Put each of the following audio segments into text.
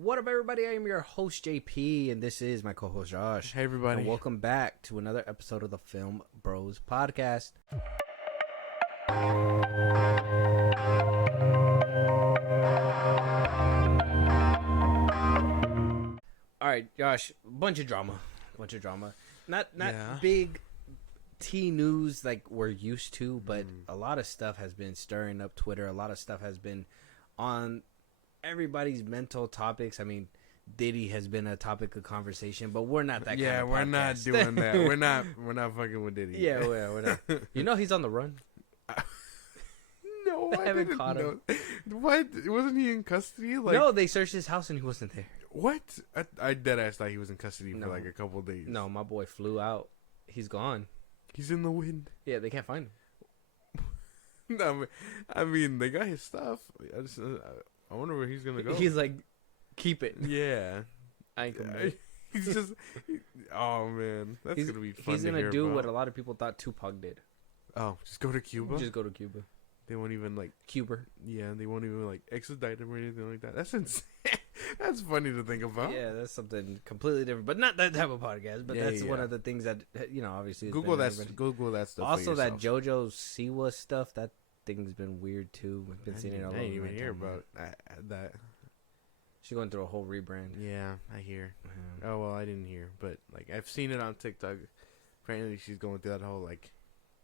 What up, everybody? I am your host, JP, and this is my co-host, Josh. Hey, everybody. And welcome back to another episode of the Filmbros podcast. All right, Josh, bunch of drama. Not big T news like we're used to, but a lot of stuff has been stirring up Twitter. A lot of stuff has been on everybody's mental topics. I mean, Diddy has been a topic of conversation, but we're not that kind of podcast. We're not doing that. We're not fucking with Diddy. Yeah, we're not. You know he's on the run. No, I haven't caught him. What? Wasn't he in custody? No, they searched his house and he wasn't there. What? I deadass thought he was in custody for like a couple of days. No, my boy flew out. He's gone. He's in the wind. Yeah, they can't find him. No, I mean they got his stuff. I wonder where he's gonna go. He's like, keep it. Yeah, I ain't coming back. He's just. Oh man, that's gonna be fun. He's gonna do what a lot of people thought Tupac did. Oh, just go to Cuba. Just go to Cuba. They won't even like Cuba. Yeah, they won't even like extradite him or anything like that. That's insane. That's funny to think about. Yeah, that's something completely different, but not that type of podcast. But that's one of the things that obviously Google that. Google that stuff. Also, that JoJo Siwa stuff. That thing's been weird too. I've been seeing it all over. I didn't even hear about that. She's going through a whole rebrand. Yeah, I hear. Oh well, I didn't hear, but like I've seen it on TikTok. Apparently, she's going through that whole like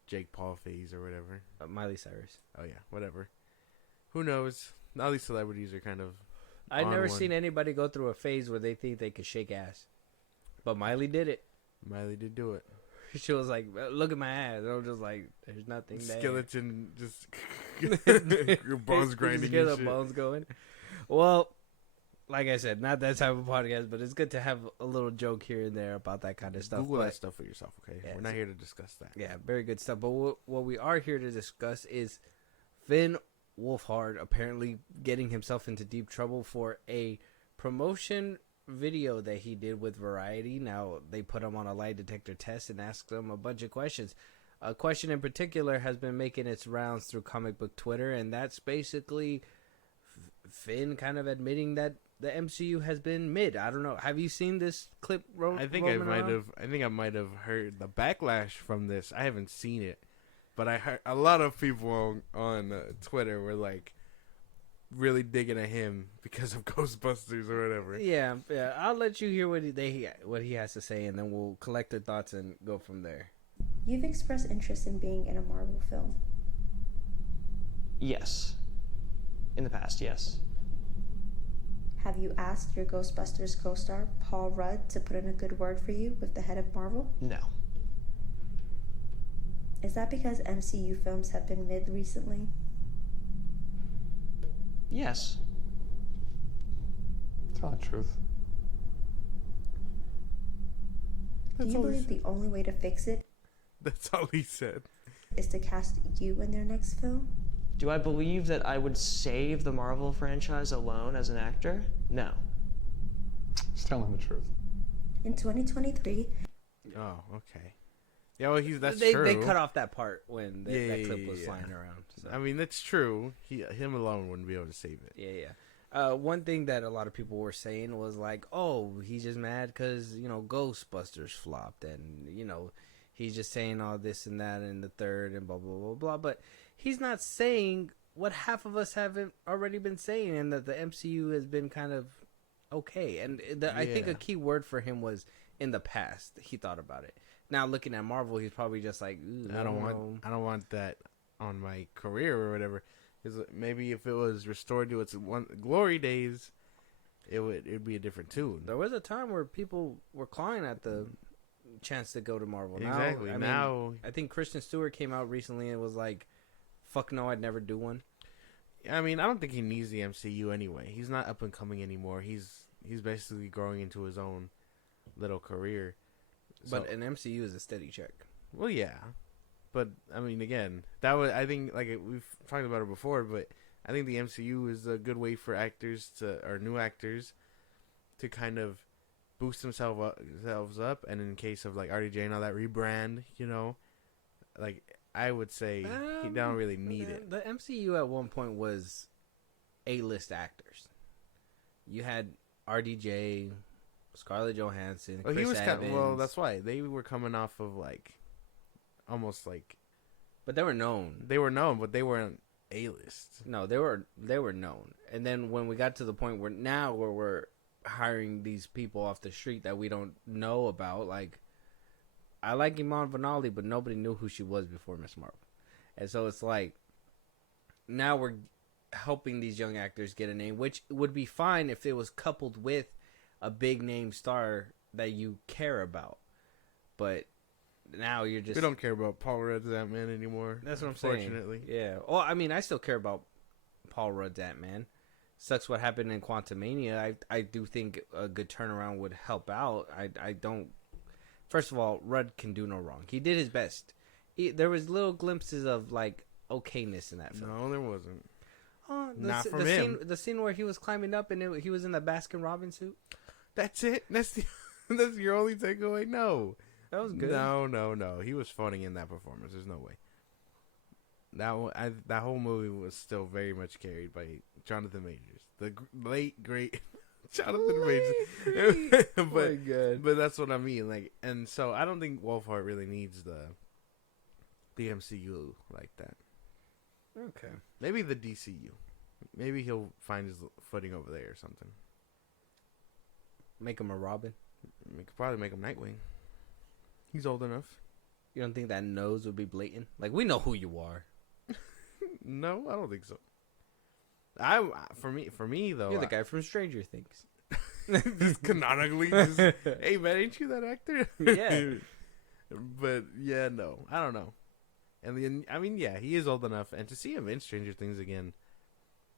Jake Paul phase or whatever. Miley Cyrus. Oh yeah, whatever. Who knows? All these celebrities are kind of. I've never seen anybody go through a phase where they think they could shake ass, but Miley did it. Miley did do it. She was like, "Look at my ass." And I'm just like, "There's nothing there." Skeleton just bones grinding. Just get the bones going. Well, like I said, not that type of podcast, but it's good to have a little joke here and there about that kind of stuff. Google that stuff for yourself, okay? Yeah, we're not here to discuss that. Yeah, very good stuff. But what we are here to discuss is Finn Wolfhard apparently getting himself into deep trouble for a promotion video that he did with Variety. Now, they put him on a lie detector test and asked him a bunch of questions. A question in particular has been making its rounds through comic book Twitter, and that's basically Finn kind of admitting that the MCU has been mid. I don't know. Have you seen this clip? I think I might have heard the backlash from this. I haven't seen it, but I heard a lot of people on Twitter were like really digging at him because of Ghostbusters or whatever. Yeah. I'll let you hear what he has to say, and then we'll collect the thoughts and go from there. You've expressed interest in being in a Marvel film. Yes. In the past, yes. Have you asked your Ghostbusters co-star, Paul Rudd, to put in a good word for you with the head of Marvel? No. Is that because MCU films have been mid recently? Yes. Tell the truth. Do you believe the only way to fix it That's all he said. is to cast you in their next film? Do I believe that I would save the Marvel franchise alone as an actor? No. He's telling the truth. In 2023... Oh, okay. Yeah, well, that's true. true. They cut off that part when that clip was flying around. So. I mean, that's true. Him alone wouldn't be able to save it. Yeah. One thing that a lot of people were saying was like, oh, he's just mad because, Ghostbusters flopped. And, he's just saying all this and that and the third and blah, blah, blah, blah. But he's not saying what half of us haven't already been saying, and that the MCU has been kind of okay. And I think a key word for him was in the past. He thought about it. Now looking at Marvel, he's probably just like, I don't want that on my career or whatever. Because maybe if it was restored to its glory days, it'd be a different tune. There was a time where people were clawing at the chance to go to Marvel. Exactly. Now, I think Kristen Stewart came out recently and was like, fuck no, I'd never do one. I mean, I don't think he needs the MCU anyway. He's not up and coming anymore. He's basically growing into his own little career. But an MCU is a steady check. Well, yeah. But, I mean, again, I think, like, we've talked about it before, but I think the MCU is a good way for new actors to kind of boost themselves up. And in case of, like, RDJ and all that rebrand, like, I would say he don't really need it. The MCU at one point was A-list actors. You had RDJ, Scarlett Johansson, Well, Chris Evans. well, that's why they were coming off of like, almost like But they were known. they were known, but they weren't A-list. No, they were known. And then when we got to the point where we're hiring these people off the street that we don't know about, like, I like Iman Vellani, but nobody knew who she was before Miss Marvel. And so it's like, now we're helping these young actors get a name, which would be fine if it was coupled with a big name star that you care about. But now you're just... We don't care about Paul Rudd's Ant-Man anymore. That's what I'm saying. Unfortunately. Yeah. Well, I mean, I still care about Paul Rudd's Ant-Man. Sucks what happened in Quantumania. I do think a good turnaround would help out. I don't... First of all, Rudd can do no wrong. He did his best. There was little glimpses of, like, okayness in that film. No, there wasn't. Not from him. The scene where he was climbing up and he was in the Baskin Robbins suit. That's it? That's your only takeaway? No. That was good. No. He was funny in that performance. There's no way. That whole movie was still very much carried by Jonathan Majors, the late great Jonathan Majors. But that's what I mean. Like, and so I don't think Wolfhard really needs the MCU like that. Okay. Maybe the DCU. Maybe he'll find his footing over there or something. Make him a Robin. We could probably make him Nightwing. He's old enough. You don't think that nose would be blatant? Like, we know who you are. No, I don't think so. For me though, You're the guy from Stranger Things. just canonically, hey man, ain't you that actor? Yeah. But yeah, no, I don't know. And then, I mean, yeah, he is old enough, and to see him in Stranger Things again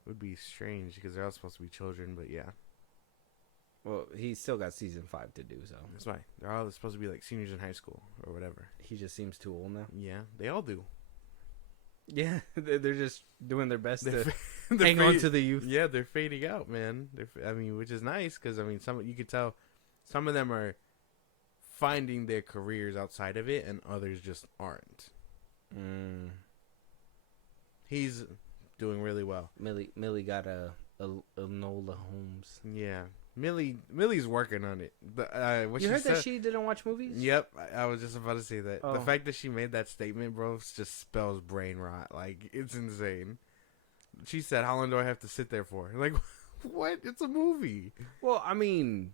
would be strange because they're all supposed to be children. But yeah, Well, he's still got season 5 to do, so that's why they're all supposed to be like seniors in high school or whatever. he just seems too old now. Yeah, they all do. Yeah, they're just doing their best They're to they're hang on to the youth. Yeah, they're fading out, man. I mean, which is nice because I mean, you could tell some of them are finding their careers outside of it, and others just aren't. He's doing really well. Millie got a Enola Holmes. Yeah, Millie's working on it. What You she heard that said- she didn't watch movies? Yep, I was just about to say that. Oh. The fact that she made that statement, bro, just spells brain rot. Like, it's insane. She said, "How long do I have to sit there for?" Like, what? It's a movie. Well, I mean,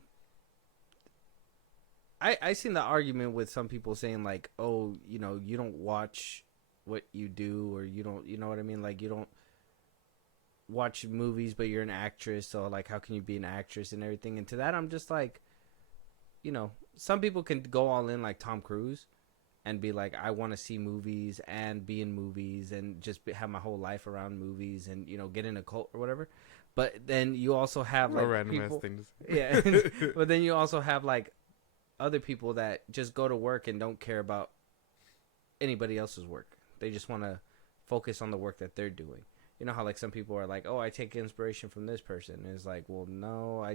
I seen the argument with some people saying like, oh, you know, you don't watch what you do, or you don't, you know what I mean? Like, you don't watch movies, but you're an actress, so like, how can you be an actress and everything? And to that, I'm just like, you know, some people can go all in like Tom Cruise and be like, I want to see movies and be in movies and just have my whole life around movies and, you know, get in a cult or whatever. But then you also have like random people, ass things. yeah. But then you also have like other people that just go to work and don't care about anybody else's work. They just want to focus on the work that they're doing. You know how like some people are like, oh, I take inspiration from this person. And it's like, well, no,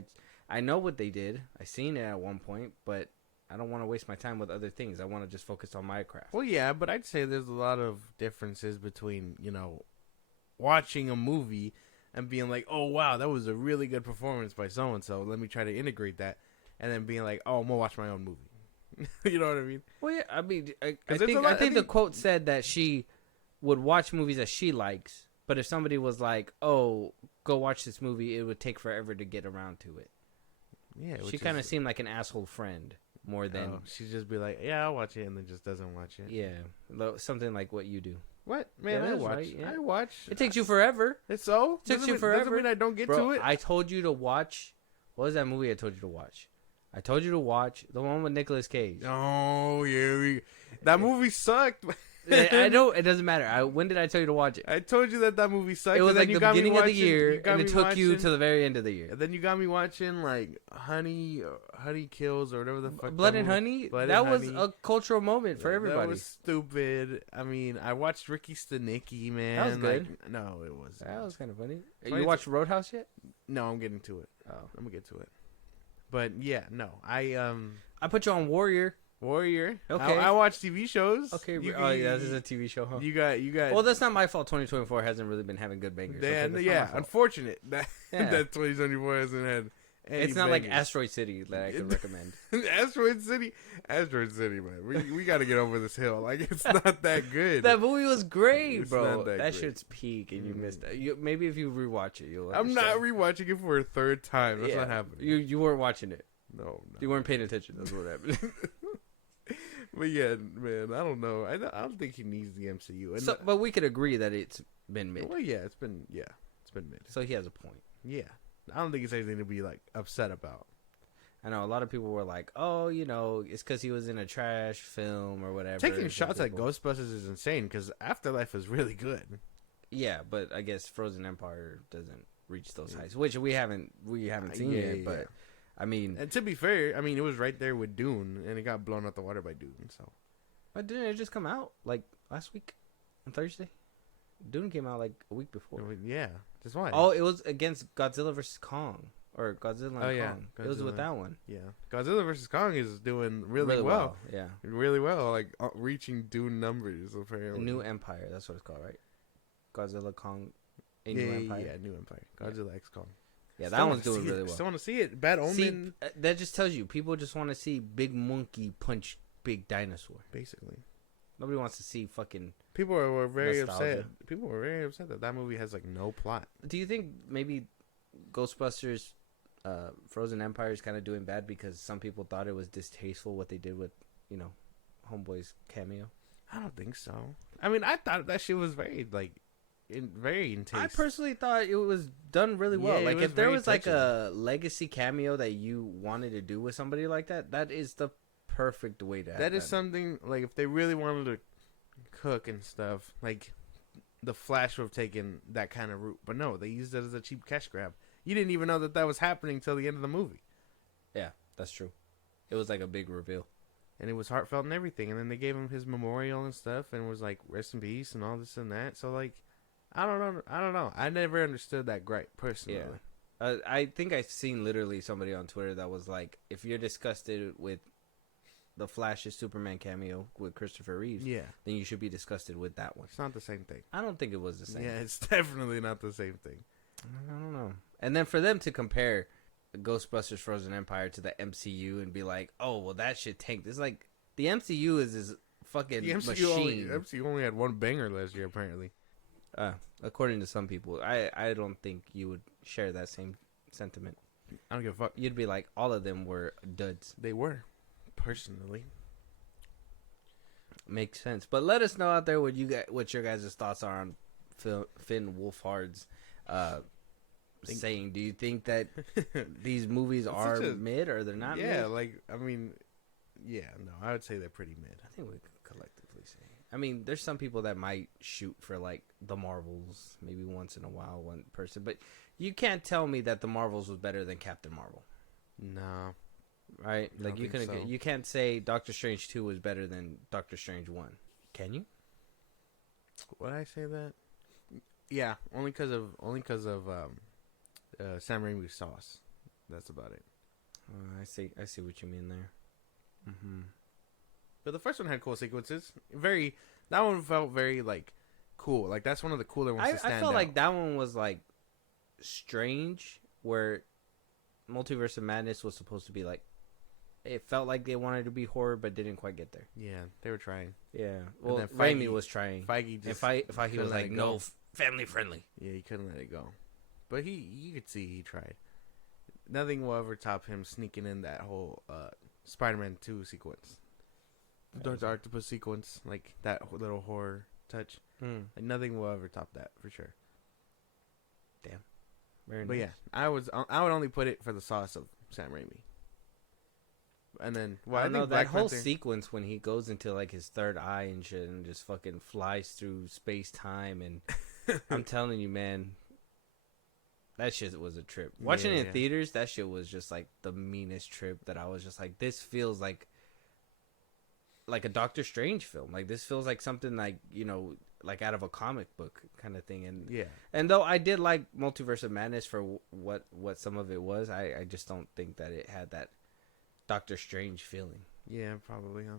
I know what they did. I seen it at one point, but I don't want to waste my time with other things. I want to just focus on my craft. Well, yeah, but I'd say there's a lot of differences between, you know, watching a movie and being like, oh, wow, that was a really good performance by so-and-so. Let me try to integrate that. And then being like, oh, I'm going to watch my own movie. You know what I mean? Well, yeah, I mean, I I think the quote said that she would watch movies that she likes, but if somebody was like, oh, go watch this movie, it would take forever to get around to it. Yeah. She kind of seemed like an asshole friend more than... she'd just be like, yeah, I'll watch it, and then just doesn't watch it. Yeah, something like what you do. What? Man, Yeah, I that's watch. right, yeah. I watch. It takes you forever. It's so? Takes you Doesn't forever. mean I don't get Bro, to it. I told you to watch... What was that movie I told you to watch? I told you to watch the one with Nicolas Cage. Oh, yeah. That movie sucked. I know, it doesn't matter. When did I tell you to watch it? I told you that movie sucked. It was and then like you the got me beginning of the watching- year, you got and it me took you watching- to the very end of the year. And then you got me watching like Honey Kills or whatever the fuck. Blood that and movie- Honey, Blood that and was Honey. a cultural moment for everybody. That was stupid. I mean, I watched Ricky Stenicki, man. That was good. Like, no, it was. That was kind of funny. Funny You watched Roadhouse yet? No, I'm getting to it. Oh, I'm gonna get to it. But yeah, no, I put you on Warrior. Warrior. Okay. I watch TV shows. Okay, You- oh yeah, this is a TV show, huh? You got. Well, that's not my fault. 2024 hasn't really been having good bangers. Okay, Dan, that's not yeah, my fault. unfortunate that Yeah. that 2024 hasn't had It's not like Asteroid City that I could recommend. Asteroid City, man. We got to get over this hill. Like, it's not that good. That movie was great, It's bro. not that That great. shit's peak, and you missed it. Maybe if you rewatch it, you'll. I'm not understand. rewatching it for a third time. That's not happening. You weren't watching it. No. You weren't paying attention. That's what happened. But yeah, man, I don't know. I don't think he needs the MCU. And But we could agree that it's been mid. well, yeah, it's been mid. So he has a point. Yeah, I don't think it's anything to be like upset about. I know a lot of people were like, "Oh, it's because he was in a trash film or whatever." Taking Some shots at people- Ghostbusters is insane because Afterlife was really good. Yeah, but I guess Frozen Empire doesn't reach those heights, which we haven't seen Yeah, yet. yeah. But I mean, And to be fair, I mean it was right there with Dune, and it got blown out the water by Dune. So but didn't it just come out like last week on Thursday? Dune came out like a week before. yeah, that's why. Oh, it was against Godzilla vs Kong or Godzilla and yeah, Kong. It was with Godzilla. that one. Yeah, Godzilla vs Kong is doing really well. Yeah, Really well, like reaching Dune numbers a apparently. New Empire. That's what it's called, right? Godzilla Kong, a yeah, New Empire. Yeah, New Empire. Godzilla X Kong. Yeah, that one's doing really well. Still want to see it. Bad Omen, See, that just tells you people just want to see big monkey punch big dinosaur. basically. Nobody wants to see fucking. People were very Nostalgia. upset. People were very upset that movie has like no plot. Do you think maybe Ghostbusters, Frozen Empire is kind of doing bad because some people thought it was distasteful what they did with, Homeboy's cameo? I don't think so. I mean, I thought that shit was very very in taste. I personally thought it was done really well. Yeah, it Like was if there very was like touching. a legacy cameo that you wanted to do with somebody like that, that is the perfect way to have That is something like if they really wanted to cook and stuff, like the Flash would have taken that kind of route. But no, they used it as a cheap cash grab. You didn't even know that was happening till the end of the movie, Yeah, that's true. It was like a big reveal. and it was heartfelt and everything. And then they gave him his memorial and stuff, and was like rest in peace and all this and that. So like, I don't know. I never understood that gripe personally. Yeah. I think I've seen literally somebody on Twitter that was like, if you're disgusted with the Flash's Superman cameo with Christopher Reeves, Yeah, then you should be disgusted with that one. it's not the same thing. I don't think it was the same. Yeah, it's definitely not the same thing. I don't know. And then for them to compare Ghostbusters Frozen Empire to the MCU and be like, oh, well, that shit tanked. It's like, the MCU is this fucking The machine. MCU only had one banger last year, apparently. According to some people. I don't think you would share that same sentiment. I don't give a fuck. You'd be like, all of them were duds. They were, personally. Makes sense. But let us know out there what your guys' thoughts are on Finn Wolfhard's saying. Do you think that these movies It's are such a- mid or they're not Yeah, mid? like, I mean, yeah, no, I would say they're pretty mid. I think we could collectively say. I mean, there's some people that might shoot for like the Marvels, maybe once in a while, one person. But you can't tell me that the Marvels was better than Captain Marvel, No. right? I Like don't think so. you can't say Doctor Strange 2 was better than Doctor Strange 1. Can you? Would I say that? Yeah, only because of Sam Raimi's sauce. That's about it. I see what you mean there. Mm-hmm. But the first one had cool sequences. That one felt very like cool. Like that's one of the cooler ones to stand I felt out. like that one was like strange, where Multiverse of Madness was supposed to be like, it felt like they wanted to be horror but didn't quite get there. Yeah, they were trying. Yeah, well, then Raimi was trying. Feige just If he couldn't was let like, it go. no, family friendly. Yeah, he couldn't let it go. But you could see he tried. Nothing will ever top him sneaking in that whole Spider-Man 2 sequence. The Dark Octopus sequence, like that little horror touch. Like nothing will ever top that for sure. Very But nice. yeah, I would only put it for the sauce of Sam Raimi. And then, I don't know, that Black whole Panther- sequence when he goes into like his third eye and shit and just fucking flies through space time, and I'm telling you, man, that shit was a trip. Watching it in Yeah. theaters, that shit was just like the meanest trip. That I was just like, this feels like a Doctor Strange film. Like this feels like something like, like out of a comic book kind of thing. And Yeah. and though I did like Multiverse of Madness for what some of it was, I just don't think that it had that Doctor Strange feeling. Yeah, probably, huh?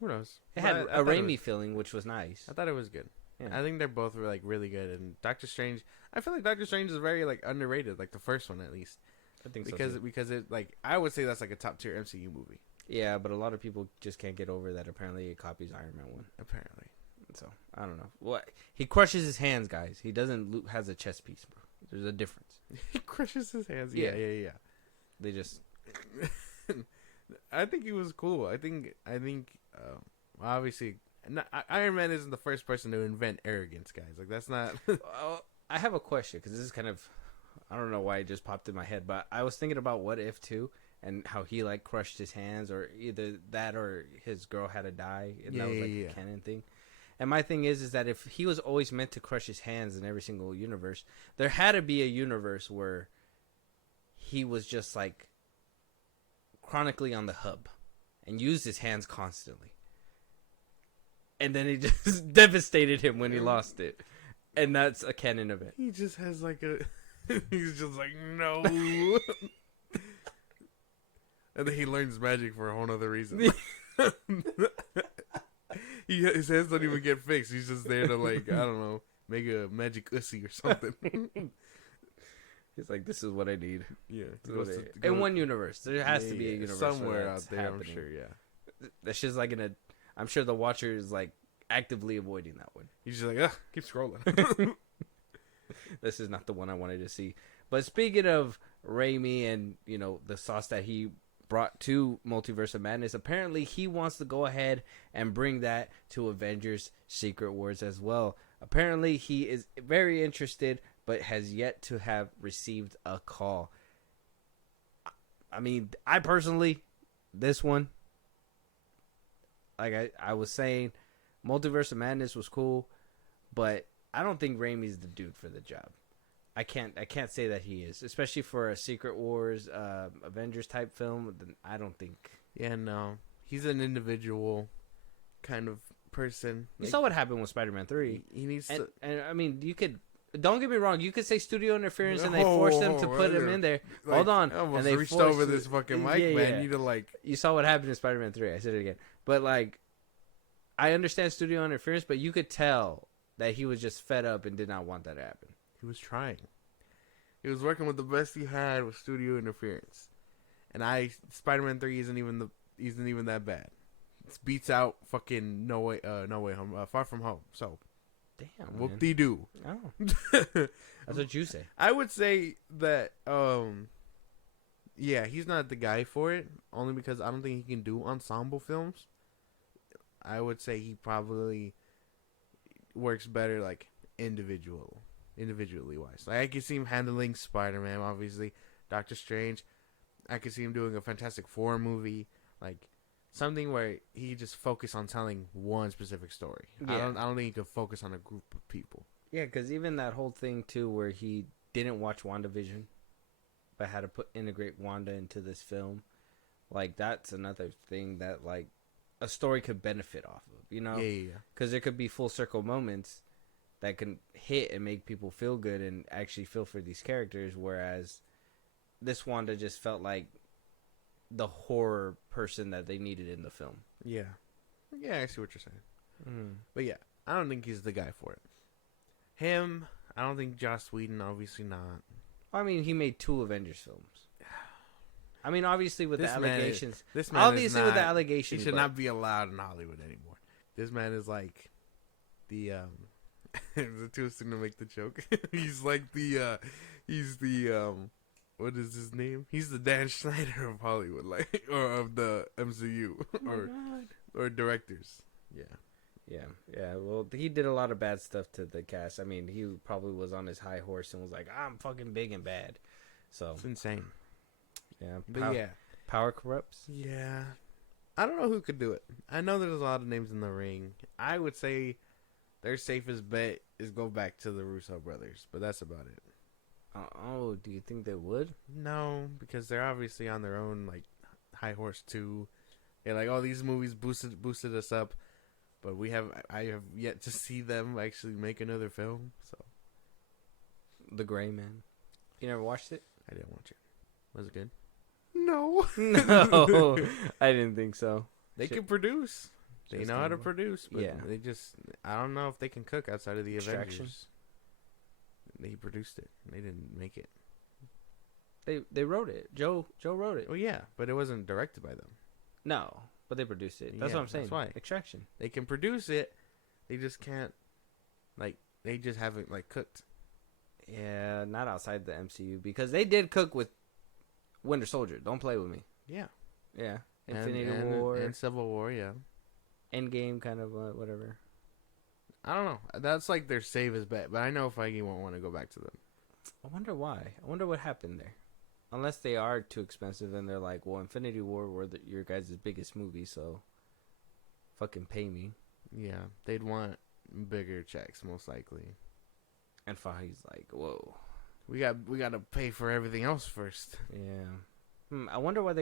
Who knows? It But had I a thought it Raimi was- feeling, which was nice. I thought it was good. Yeah. I think they're both like really good. And Doctor Strange, I feel like Doctor Strange is very like underrated. Like the first one, at least. I think so because it like I would say that's like a top tier MCU movie. Yeah, but a lot of people just can't get over that. Apparently, it copies Iron Man 1. Apparently, So I don't know. What he crushes his hands, guys. He doesn't has a chest piece, bro. There's a difference. he crushes his hands. Yeah. They just I think he was cool. I think obviously Iron Man isn't the first person to invent arrogance, guys. Like that's not. I have a question because this is kind of I don't know why it just popped in my head, but I was thinking about What If too, and how he like crushed his hands, or either that or his girl had to die, and that was like a canon thing. And my thing is that if he was always meant to crush his hands in every single universe, there had to be a universe where he was just like chronically on the hub and used his hands constantly. And then it just devastated him when he lost it. And that's a canon event. He just has like a... He's just like, no. And then he learns magic for a whole other reason. His hands don't even get fixed. He's just there to like, I don't know, make a magic ussy or something. He's like, this is what I need. Yeah. In one universe. There has to be a universe somewhere out there, happening. I'm sure, yeah. That's just like I'm sure the watcher is like actively avoiding that one. He's just like, keep scrolling. This is not the one I wanted to see. But speaking of Raimi and, you know, the sauce that he brought to Multiverse of Madness, apparently he wants to go ahead and bring that to Avengers Secret Wars as well. Apparently he is very interested, but has yet to have received a call. I mean, I personally, this one, like I was saying, Multiverse of Madness was cool, but I don't think Raimi's the dude for the job. I can't say that he is, especially for a Secret Wars, Avengers type film. I don't think. Yeah, no, he's an individual kind of person. You saw what happened with Spider-Man 3. He needs to. And I mean, you could. Don't get me wrong. You could say studio interference, and they forced them to put him in there. Like, hold on, I almost and they reached over this fucking mic, yeah, man. Yeah. You to like. You saw what happened in Spider-Man 3. I said it again, but like, I understand studio interference, but you could tell that he was just fed up and did not want that to happen. He was trying. He was working with the best he had with studio interference, and Spider-Man 3 isn't even that bad. It beats out fucking No Way Home, Far From Home. So, damn, whoop-de-doo. Oh, that's what you say. I would say that, yeah, he's not the guy for it, only because I don't think he can do ensemble films. I would say he probably works better like individually wise. Like I could see him handling Spider-Man, obviously, Doctor Strange. I could see him doing a Fantastic Four movie, like something where he just focus on telling one specific story. Yeah. I don't think he could focus on a group of people. Yeah, because even that whole thing too, where he didn't watch WandaVision, but had to integrate Wanda into this film, like that's another thing that like a story could benefit off of, you know? Yeah. Because there could be full circle moments that can hit and make people feel good and actually feel for these characters, whereas this Wanda just felt like the horror person that they needed in the film. Yeah, I see what you're saying. Mm. But yeah, I don't think he's the guy for it. Him, I don't think Joss Whedon, obviously not. I mean, he made 2 Avengers films. I mean, obviously with the allegations. This man obviously with the allegations. He should not be allowed in Hollywood anymore. This man is like the it's too soon to make the joke. He's like he's the what is his name? He's the Dan Schneider of Hollywood, like, or of the MCU, or directors. Yeah. Well, he did a lot of bad stuff to the cast. I mean, he probably was on his high horse and was like, "I'm fucking big and bad." So it's insane. Yeah, but power corrupts. Yeah, I don't know who could do it. I know there's a lot of names in the ring. I would say their safest bet is go back to the Russo brothers, but that's about it. Oh, do you think they would? No, because they're obviously on their own like high horse too. They're like, oh, these movies boosted us up, but I have yet to see them actually make another film. So, The Gray Man. You never watched it? I didn't watch it. Was it good? No. No, I didn't think so. They can produce. They Just know how to produce, but yeah. I don't know if they can cook outside of the Extraction. Avengers. They produced it. They didn't make it. They wrote it. Joe wrote it. Oh yeah, but it wasn't directed by them. No, but they produced it. That's Yeah, what I'm saying. that's why. Extraction. They can produce it. They just can't. Like they just haven't like cooked. Yeah, not outside the MCU because they did cook with Winter Soldier. Don't play with me. Yeah. Yeah, And- Infinity and, War, and Civil War. Yeah. Endgame, kind of whatever. I don't know. That's like their safest bet, but I know Feige won't want to go back to them. I wonder why. I wonder what happened there. Unless they are too expensive and they're like, well, Infinity War were your guys' biggest movie, so fucking pay me. Yeah, they'd want bigger checks most likely. And Feige's like, whoa. We got to pay for everything else first. Yeah. I wonder why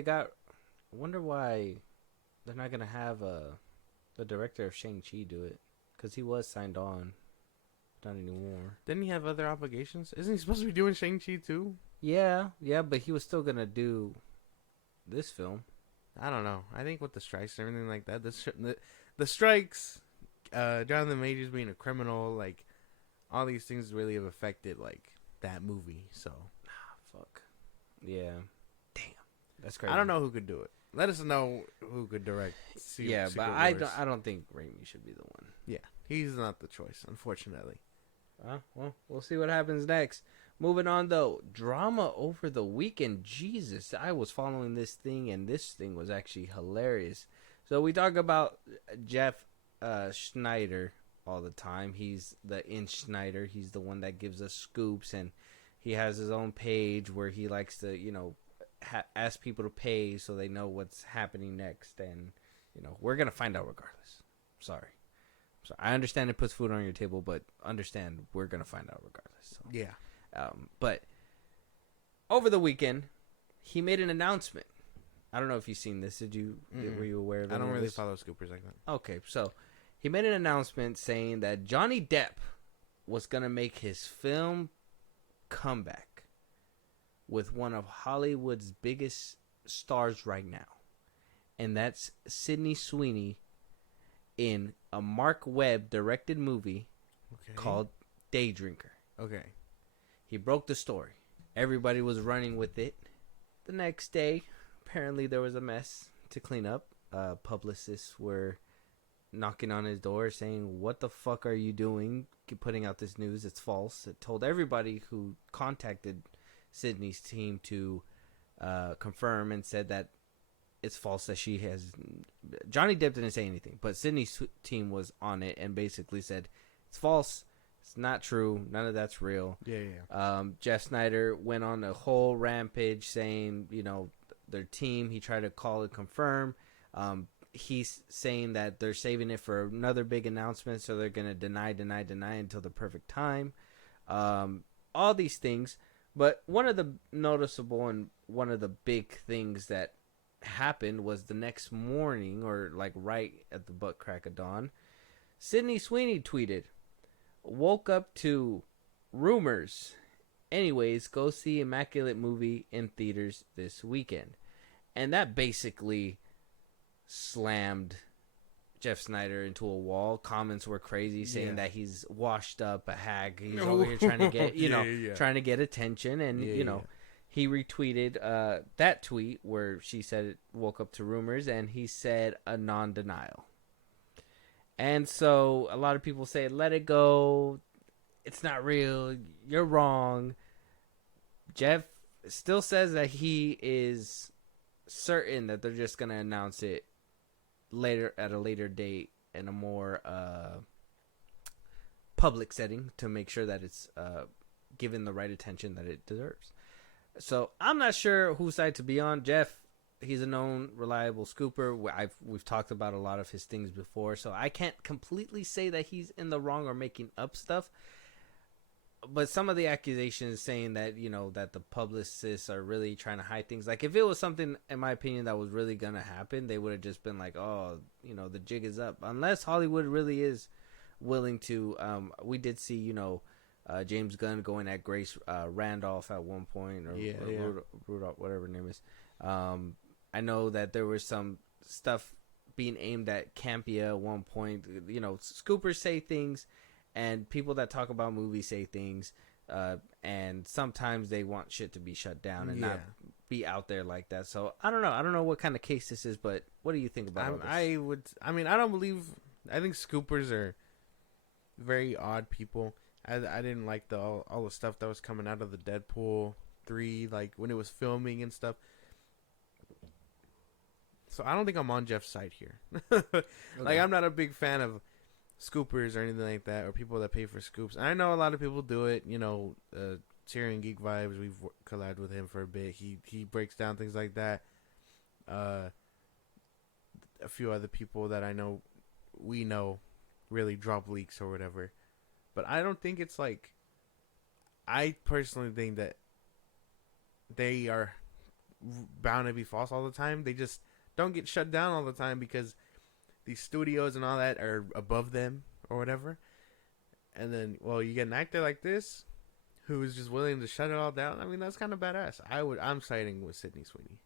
they're not gonna have the director of Shang-Chi do it, because he was signed on. Not anymore. Didn't he have other obligations? Isn't he supposed to be doing Shang-Chi too? Yeah, but he was still gonna do this film. I don't know. I think with the strikes and everything like that, the strikes, Jonathan Majors being a criminal, like all these things really have affected like that movie. So Fuck. Yeah. Damn. That's crazy. I don't know who could do it. Let us know who could direct. Yeah, Secret but Wars. I don't think Raimi should be the one. Yeah, he's not the choice, unfortunately. Well, we'll see what happens next. Moving on, though. Drama over the weekend. Jesus, I was following this thing, and this thing was actually hilarious. So we talk about Jeff Schneider all the time. He's the In Schneider. He's the one that gives us scoops, and he has his own page where he likes to, ask people to pay so they know what's happening next. And, we're going to find out regardless. Sorry. So I understand it puts food on your table, but understand we're gonna find out regardless. So. Yeah. But over the weekend, he made an announcement. I don't know if you've seen this. Were you aware of it? I don't really follow scoopers like that. Okay, so he made an announcement saying that Johnny Depp was gonna make his film comeback with one of Hollywood's biggest stars right now, and that's Sydney Sweeney in a Mark Webb directed movie called Day Drinker. Okay. He broke the story. Everybody was running with it. The next day, apparently there was a mess to clean up. Publicists were knocking on his door saying, "What the fuck are you doing? Keep putting out this news. It's false." It told everybody who contacted Sydney's team to confirm and said that it's false that she has. Johnny Depp didn't say anything, but Sydney's team was on it and basically said it's false. It's not true. None of that's real. Yeah. Jeff Snyder went on a whole rampage saying, their team. He tried to call and confirm. He's saying that they're saving it for another big announcement, so they're gonna deny until the perfect time. All these things, but one of the noticeable and one of the big things that happened was the next morning, or like right at the butt crack of dawn, Sydney Sweeney tweeted, "Woke up to rumors. Anyways, go see Immaculate movie in theaters this weekend." And that basically slammed Jeff Snyder into a wall. Comments were crazy, saying that he's washed up, a hag. He's over here trying to get, trying to get attention, and he retweeted that tweet where she said it woke up to rumors, and he said a non-denial. And so a lot of people say, let it go. It's not real. You're wrong. Jeff still says that he is certain that they're just going to announce it later at a later date in a more public setting to make sure that it's given the right attention that it deserves. So I'm not sure whose side to be on. Jeff, he's a known reliable scooper. We've talked about a lot of his things before, so I can't completely say that he's in the wrong or making up stuff. But some of the accusations saying that, that the publicists are really trying to hide things. Like, if it was something, in my opinion, that was really going to happen, they would have just been like, oh, the jig is up. Unless Hollywood really is willing to. We did see, James Gunn going at Grace Randolph at one point, or Rudolph, whatever her name is. I know that there was some stuff being aimed at Campia at one point. Scoopers say things, and people that talk about movies say things. and sometimes they want shit to be shut down and Yeah. not be out there like that. So I don't know. I don't know what kind of case this is, but what do you think about all this? I don't believe. I think scoopers are very odd people. I didn't like all the stuff that was coming out of the Deadpool 3, like when it was filming and stuff. So I don't think I'm on Jeff's side here. Like, I'm not a big fan of scoopers or anything like that, or people that pay for scoops. And I know a lot of people do it. You know, Syrian Geek Vibes, we've collabed with him for a bit. He breaks down things like that. A few other people that we know really drop leaks or whatever. But I don't think it's like, I personally think that they are bound to be false all the time. They just don't get shut down all the time because these studios and all that are above them or whatever. And then, well, you get an actor like this who is just willing to shut it all down. I mean, that's kind of badass. I'm siding with Sydney Sweeney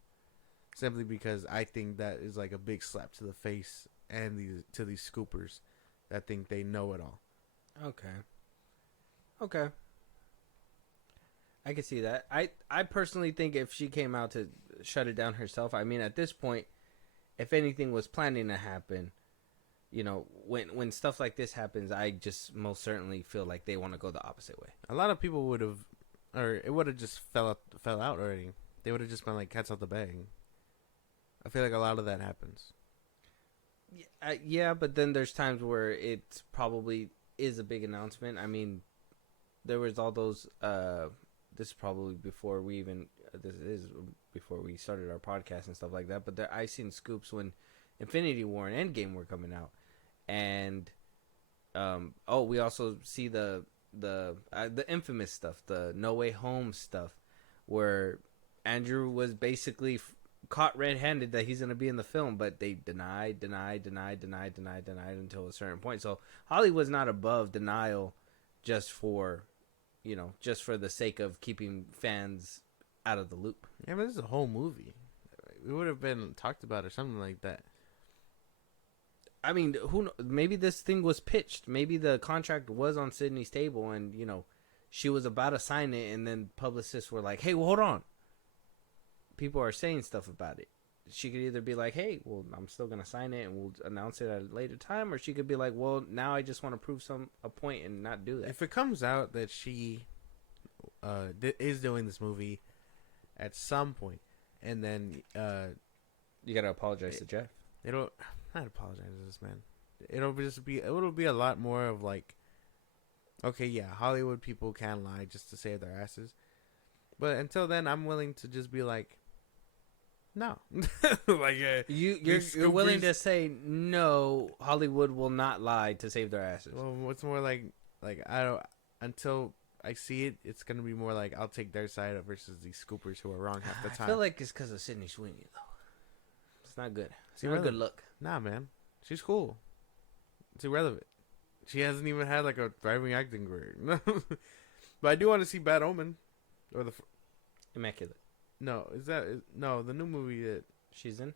simply because I think that is like a big slap to the face and to these scoopers that think they know it all. Okay. I can see that. I personally think if she came out to shut it down herself, I mean, at this point, if anything was planning to happen, you know, when stuff like this happens, I just most certainly feel like they want to go the opposite way. A lot of people would have, or it would have just fell out already. They would have just been like cats out the bag. I feel like a lot of that happens. Yeah, but then there's times where it probably is a big announcement. I mean, there was all those. This is probably before we even. This is before we started our podcast and stuff like that. But I seen scoops when Infinity War and Endgame were coming out, and we also see the infamous stuff, the No Way Home stuff, where Andrew was basically caught red-handed that he's going to be in the film, but they denied until a certain point. So Hollywood's not above denial just for the sake of keeping fans out of the loop. Yeah, but this is a whole movie. It would have been talked about or something like that. I mean, maybe this thing was pitched. Maybe the contract was on Sydney's table and, she was about to sign it, and then publicists were like, hey, well, hold on. People are saying stuff about it. She could either be like, hey, well, I'm still going to sign it and we'll announce it at a later time, or she could be like, well, now I just want to prove a point and not do that. If it comes out that she is doing this movie at some point, and then you got to apologize to Jeff. Not apologize to this man. It'll be a lot more of like, okay, yeah, Hollywood people can lie just to save their asses. But until then, I'm willing to just be like, no. Like you're willing to say no, Hollywood will not lie to save their asses. Well, what's more like I don't, until I see it, it's gonna be more like I'll take their side versus these scoopers who are wrong half the time. I feel like it's because of Sydney Sweeney though. It's not good. It's not a good look. Nah, man, she's cool. It's irrelevant. She hasn't even had like a thriving acting career. But I do want to see Bad Omen or the Immaculate. No, the new movie that she's in?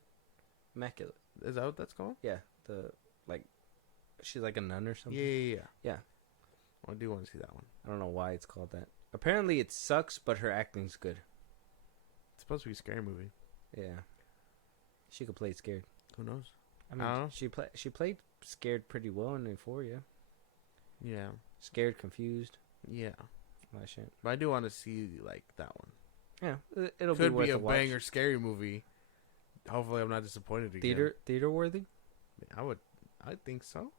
Immaculate. Is that what that's called? Yeah. She's like a nun or something. Yeah. Yeah. Well, I do want to see that one. I don't know why it's called that. Apparently it sucks, but her acting's good. It's supposed to be a scary movie. Yeah. She could play scared. Who knows? I mean, she played scared pretty well in Euphoria. Yeah. Scared, confused. Yeah. All that shit. But I do want to see like that one. Yeah, it'll Could be worth be a watch. banger scary movie. Hopefully, I'm not disappointed again. Theater worthy? I think so.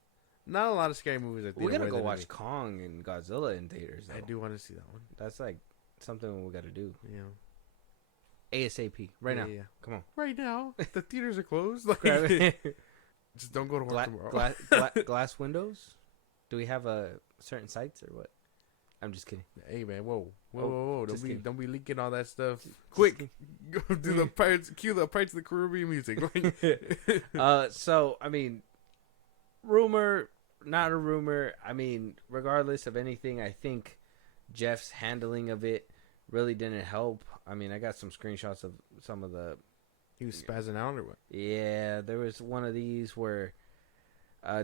Not a lot of scary movies are theater worthy. We gotta go watch Kong and Godzilla in theaters. Though. I do want to see that one. That's like something we gotta do. Yeah. ASAP right now. Yeah. Come on. Right now. The theaters are closed. Just don't go to work tomorrow. Glass windows? Do we have certain sites or what? I'm just kidding. Hey man, whoa. Don't be leaking all that stuff. Quick, go do the Pirates. Cue the Pirates of the Caribbean music. So I mean, rumor, not a rumor. I mean, regardless of anything, I think Jeff's handling of it really didn't help. I mean, I got some screenshots of some of the. He was spazzing out or what? Yeah, there was one of these where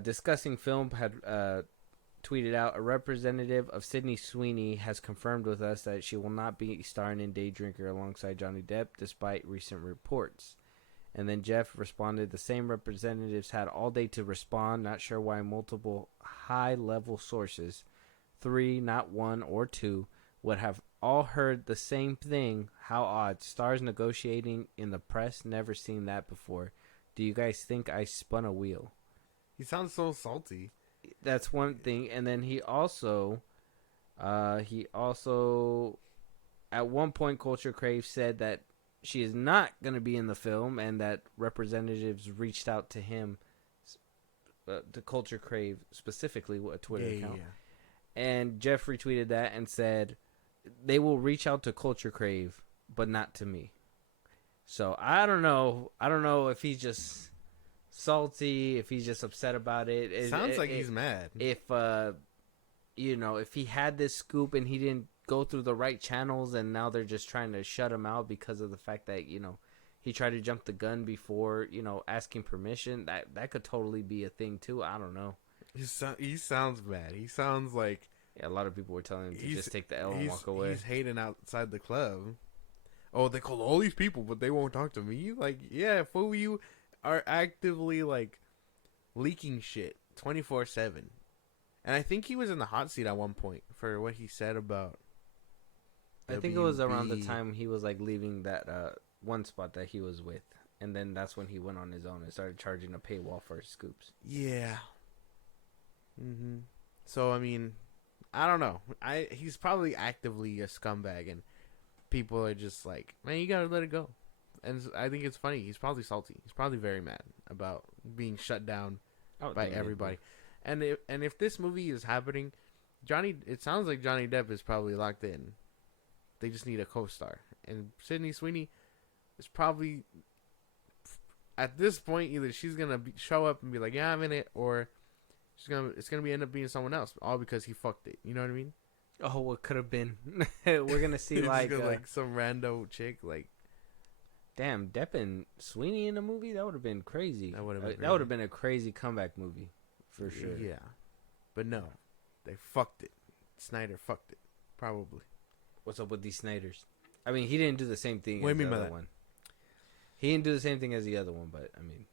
Discussing Film had tweeted out, a representative of Sydney Sweeney has confirmed with us that she will not be starring in Day Drinker alongside Johnny Depp, despite recent reports. And then Jeff responded, the same representatives had all day to respond, not sure why multiple high-level sources, 3, not 1 or 2, would have all heard the same thing. How odd. Stars negotiating in the press, never seen that before. Do you guys think I spun a wheel? He sounds so salty. That's one thing. And then he also at one point, Culture Crave said that she is not going to be in the film, and that representatives reached out to him, to Culture Crave specifically, a Twitter account. Yeah. And Jeff retweeted that and said, they will reach out to Culture Crave, but not to me. So I don't know. I don't know if he's just salty, if he's just upset about it. Sounds like he's mad. If if he had this scoop and he didn't go through the right channels, and now they're just trying to shut him out because of the fact that he tried to jump the gun before asking permission. That could totally be a thing too. I don't know. He sounds mad. He sounds like a lot of people were telling him to just take the L and walk away. He's hating outside the club. Oh, they call all these people, but they won't talk to me. Like, yeah, fool, you are actively like leaking shit 24/7. And I think he was in the hot seat at one point for what he said about. I think it was around the time he was like leaving that one spot that he was with, and then that's when he went on his own and started charging a paywall for his scoops. Yeah. So I mean, I don't know. He's probably actively a scumbag, and people are just like, man, you gotta let it go. And I think it's funny. He's probably salty. He's probably very mad about being shut down by everybody. And if this movie is happening, it sounds like Johnny Depp is probably locked in. They just need a co-star, and Sydney Sweeney is probably at this point either she's gonna show up and be like, yeah, I'm in it, or it's gonna end up being someone else, all because he fucked it. You know what I mean? Oh, what could have been? We're gonna see like some rando chick like. Damn, Depp and Sweeney in a movie? That would have been crazy. That would have been a crazy comeback movie, for sure. Yeah, but no, they fucked it. Snyder fucked it, probably. What's up with these Snyders? I mean, he didn't do the same thing as the other one. He didn't do the same thing as the other one, but I mean,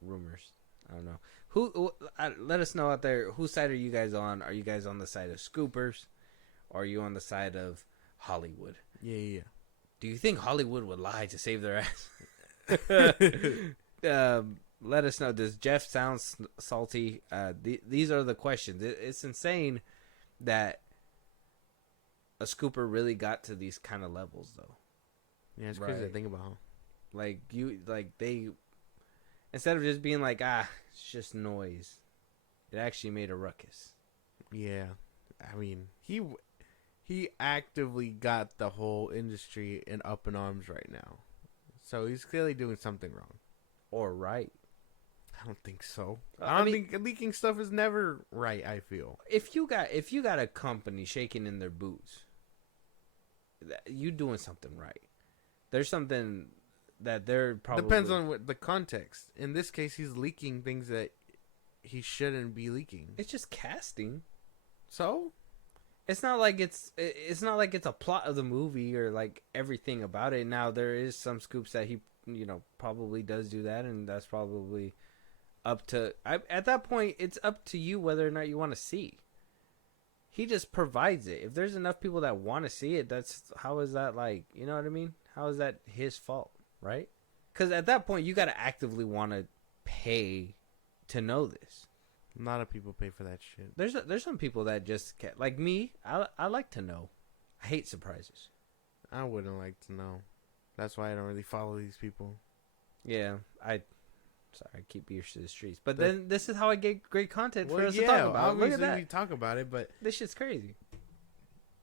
rumors. I don't know. Let us know out there. Whose side are you guys on? Are you guys on the side of Scoopers, or are you on the side of Hollywood? Yeah. Do you think Hollywood would lie to save their ass? Let us know. Does Jeff sound salty? These are the questions. It's insane that a scooper really got to these kind of levels, though. Yeah, it's crazy to think about. They instead of just being like, it's just noise, it actually made a ruckus. Yeah, I mean, he actively got the whole industry up in arms right now, so he's clearly doing something wrong. Or right. I don't think so. I mean, think leaking stuff is never right. I feel if you got a company shaking in their boots, you doing something right. There's something that they're probably depends on what the context. In this case, he's leaking things that he shouldn't be leaking. It's just casting. So it's not like it's a plot of the movie or like everything about it. Now there is some scoops that he probably does do that, and that's probably up to at that point it's up to you whether or not you want to see. He just provides it. If there's enough people that want to see it, how is that like, you know what I mean? How is that his fault, right? Because at that point you got to actively want to pay to know this. A lot of people pay for that shit. There's some people that just can't, like me. I like to know. I hate surprises. I wouldn't like to know. That's why I don't really follow these people. Yeah, I keep ears to the streets. But then this is how I get great content for us to talk about. Look at that. We talk about it, but this shit's crazy.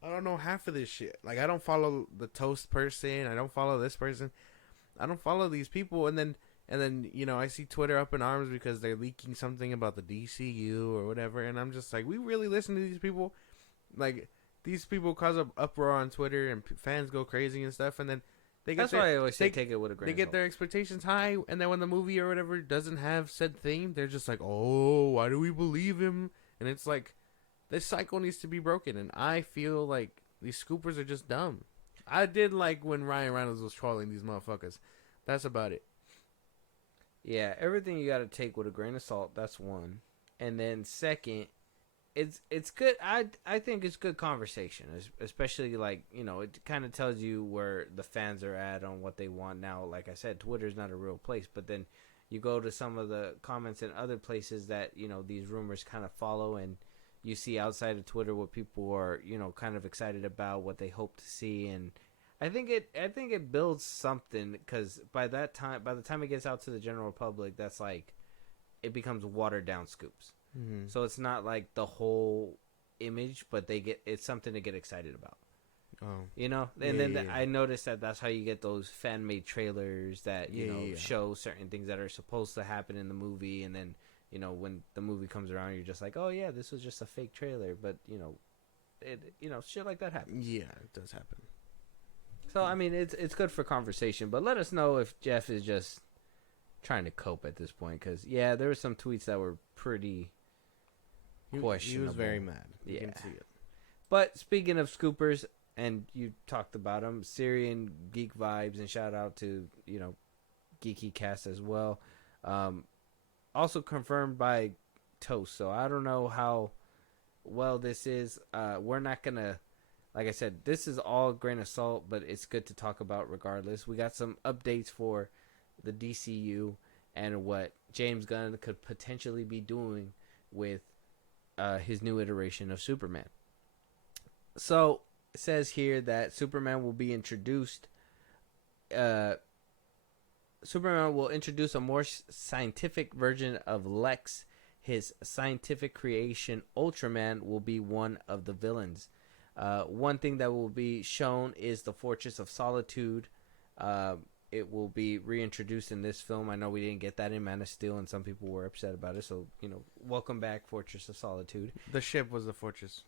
I don't know half of this shit. Like, I don't follow the Toast person. I don't follow this person. I don't follow these people. And then I see Twitter up in arms because they're leaking something about the DCU or whatever. And I'm just like, we really listen to these people? Like, these people cause an uproar on Twitter and fans go crazy and stuff. And then that's why I always say take it with a grain of salt. They get their expectations high, and then when the movie or whatever doesn't have said thing, they're just like, oh, why do we believe him? And it's like, This cycle needs to be broken, and I feel like these scoopers are just dumb. I did like when Ryan Reynolds was trolling these motherfuckers. That's about it. Yeah, everything you got to take with a grain of salt. That's one. And then second, it's good. I think it's good conversation, especially like, you know, it kind of tells you where the fans are at on what they want now. Like I said, Twitter's not a real place, but then you go to some of the comments in other places that, you know, these rumors kind of follow, and you see outside of Twitter what people are, you know, kind of excited about, what they hope to see, and I think it builds something, because by the time it gets out to the general public, that's like, it becomes watered down scoops. Mm-hmm. So it's not like the whole image, but it's something to get excited about. Oh, you know, and I noticed that that's how you get those fan made trailers that show certain things that are supposed to happen in the movie, and then, you know, when the movie comes around, you're just like, oh yeah, this was just a fake trailer, but shit like that happens. Yeah, it does happen. So I mean, it's good for conversation, but let us know if Jeff is just trying to cope at this point, because there were some tweets that were pretty questionable. He was very mad. You Yeah. can see it. But speaking of scoopers, and you talked about them, Syrian Geek Vibes, and shout out to, you know, Geeky Cast as well. Also confirmed by Toast. So I don't know how well this is. We're not going to, like I said, this is all grain of salt, but it's good to talk about regardless. We got some updates for the DCU and what James Gunn could potentially be doing with his new iteration of Superman. So it says here that Superman will be introduced. Superman will introduce a more scientific version of Lex. His scientific creation, Ultraman, will be one of the villains. One thing that will be shown is the Fortress of Solitude. It will be reintroduced in this film. I know we didn't get that in Man of Steel, and some people were upset about it. So, you know, welcome back, Fortress of Solitude. The ship was the fortress.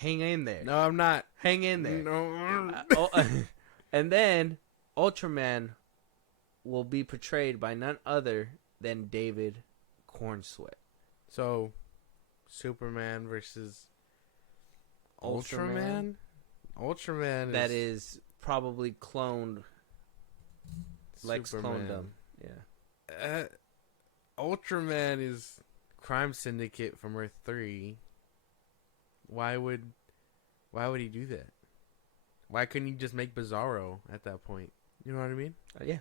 Hang in there. No, I'm not. Hang in there. No. And then Ultraman will be portrayed by none other than David Cornsweet. So, Superman versus Ultraman? Ultraman That is probably cloned. Lex cloned him. Yeah. Ultraman is Crime Syndicate from Earth 3. Why would he do that? Why couldn't he just make Bizarro at that point? You know what I mean? Yeah.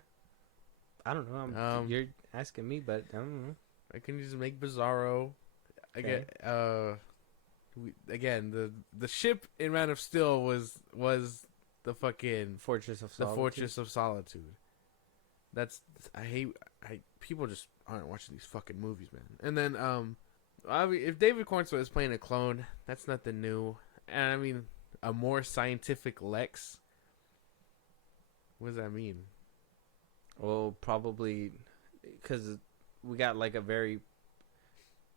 I don't know. You're asking me, but I don't know. Why couldn't you just make Bizarro? Okay. Again, the ship in Man of Steel was the fucking Fortress of Solitude. The Fortress of Solitude. People just aren't watching these fucking movies, man. And then if David Cornsweet is playing a clone, that's nothing new. And I mean, a more scientific Lex. What does that mean? Well, probably because we got like a very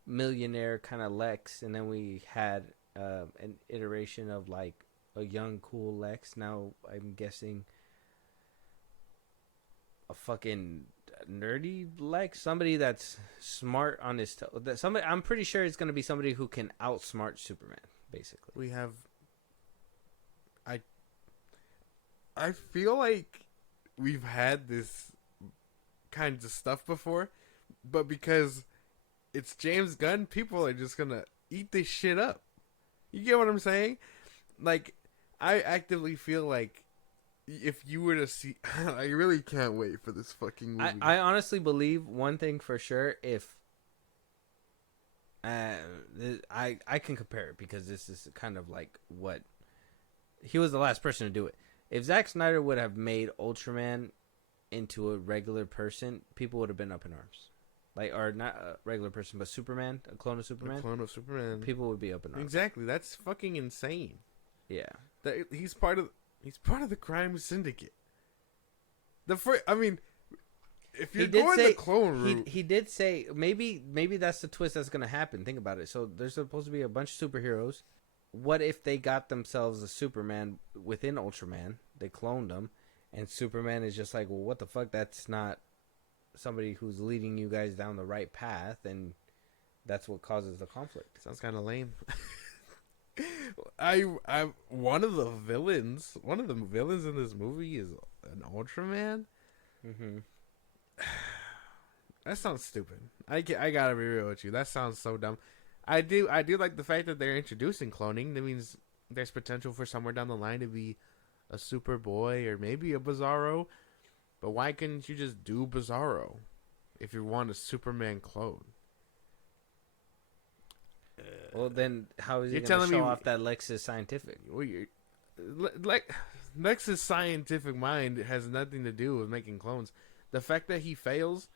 millionaire kind of Lex, and then we had an iteration of like a young, cool Lex. Now I'm guessing a fucking nerdy Lex, somebody that's smart on his somebody. I'm pretty sure it's gonna be somebody who can outsmart Superman. Basically, we have. I feel like we've had this kinds of stuff before, but because it's James Gunn, people are just gonna eat this shit up. You get what I'm saying? Like, I actively feel like if you were to see, I really can't wait for this fucking movie. I honestly believe one thing for sure. If I can compare it, because this is kind of like what he was the last person to do it. If Zack Snyder would have made Ultraman into a regular person, people would have been up in arms. Like, or not a regular person, but Superman, a clone of Superman. A clone of Superman. People would be up in arms. Exactly. That's fucking insane. Yeah. He's part of the crime syndicate. I mean, if you're going the clone route, he did say maybe that's the twist that's gonna happen. Think about it. So there's supposed to be a bunch of superheroes. What if they got themselves a Superman within Ultraman? They cloned him, and Superman is just like, well, what the fuck? That's not somebody who's leading you guys down the right path. And That's what causes the conflict. Sounds kind of lame. One of the villains in this movie is an Ultraman. Mm-hmm. That sounds stupid. I gotta be real with you. That sounds so dumb. I do like the fact that they're introducing cloning. That means there's potential for somewhere down the line to be a Superboy or maybe a Bizarro. But why couldn't you just do Bizarro if you want a Superman clone? Well, then how is he You're going to telling show me- off that Lex is scientific? Well, like Lex's scientific mind has nothing to do with making clones. The fact that he fails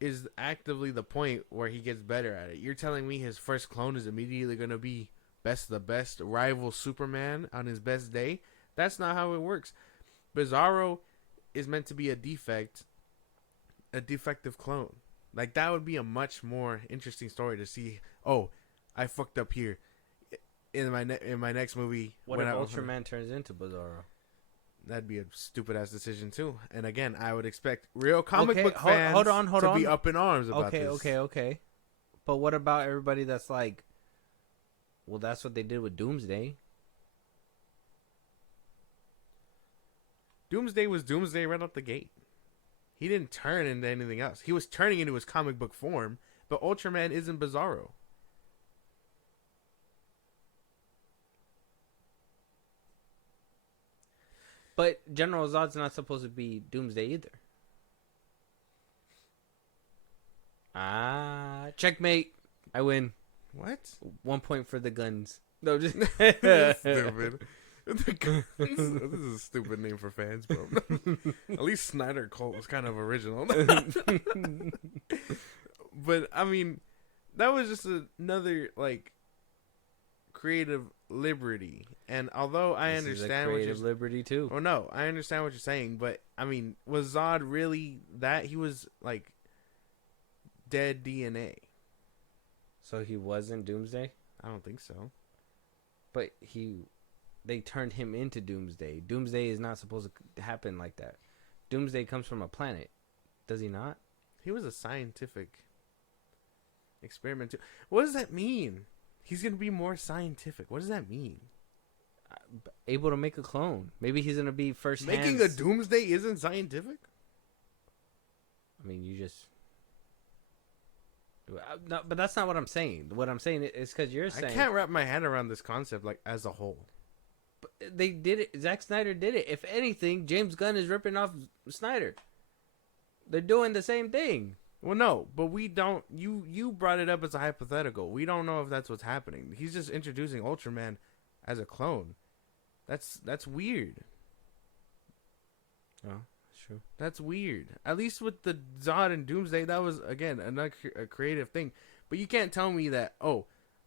is actively the point where he gets better at it. You're telling me his first clone is immediately going to be best of the best, rival Superman on his best day? That's not how it works. Bizarro is meant to be a defective clone. Like, that would be a much more interesting story to see. Oh, I fucked up here. In my next movie, What if Ultraman turns into Bizarro? That'd be a stupid ass decision too. And again, I would expect real comic Okay, book hold fans on. to be up in arms about this. Okay. But what about everybody that's like, well, that's what they did with Doomsday. Doomsday was Doomsday right out the gate. He didn't turn into anything else. He was turning into his comic book form, but Ultraman isn't Bizarro. But General Zod's not supposed to be Doomsday either. Checkmate. I win. What? 1 point for the guns. No, just Stupid. This is a stupid name for fans, bro. At least Snyder Cult was kind of original. But I mean, that was just another like creative liberty. And although I This is a understand what creative you're liberty too. Oh no, I understand what you're saying, but I mean, was Zod really that? He was like dead DNA. So he wasn't Doomsday, I don't think so. but they turned him into Doomsday. Doomsday is not supposed to happen like that. Doomsday comes from a planet, does he not? He was a scientific experiment too. What does that mean? He's gonna be more scientific. What does that mean? Able to make a clone. Maybe he's gonna be first. Making a Doomsday isn't scientific? I mean, you just. No, but that's not what I'm saying. What I'm saying is because you're saying I can't wrap my head around this concept like as a whole. they did it. Zack Snyder did it. If anything, James Gunn is ripping off Snyder. They're doing the same thing. Well, no, but we don't. You brought it up as a hypothetical. We don't know if that's what's happening. He's just introducing Ultraman as a clone. That's weird. Oh, true. That's weird. At least with the Zod and Doomsday, that was again a creative thing. But you can't tell me that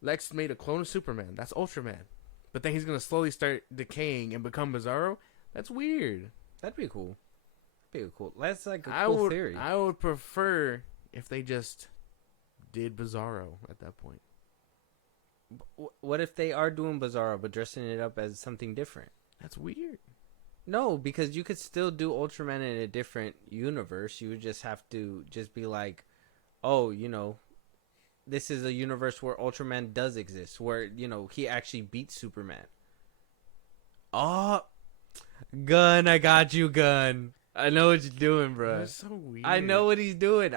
Lex made a clone of Superman. That's Ultraman. But then he's gonna slowly start decaying and become Bizarro. That's weird. That'd be cool. That's like a cool theory. I would prefer if they just did Bizarro at that point. What if they are doing Bizarro but dressing it up as something different? That's weird. No, because you could still do Ultraman in a different universe. You would just have to just be like, oh, this is a universe where Ultraman does exist, where, he actually beats Superman. Oh, Gun, I got you, Gun. I know what you're doing, bro. That's so weird. I know what he's doing.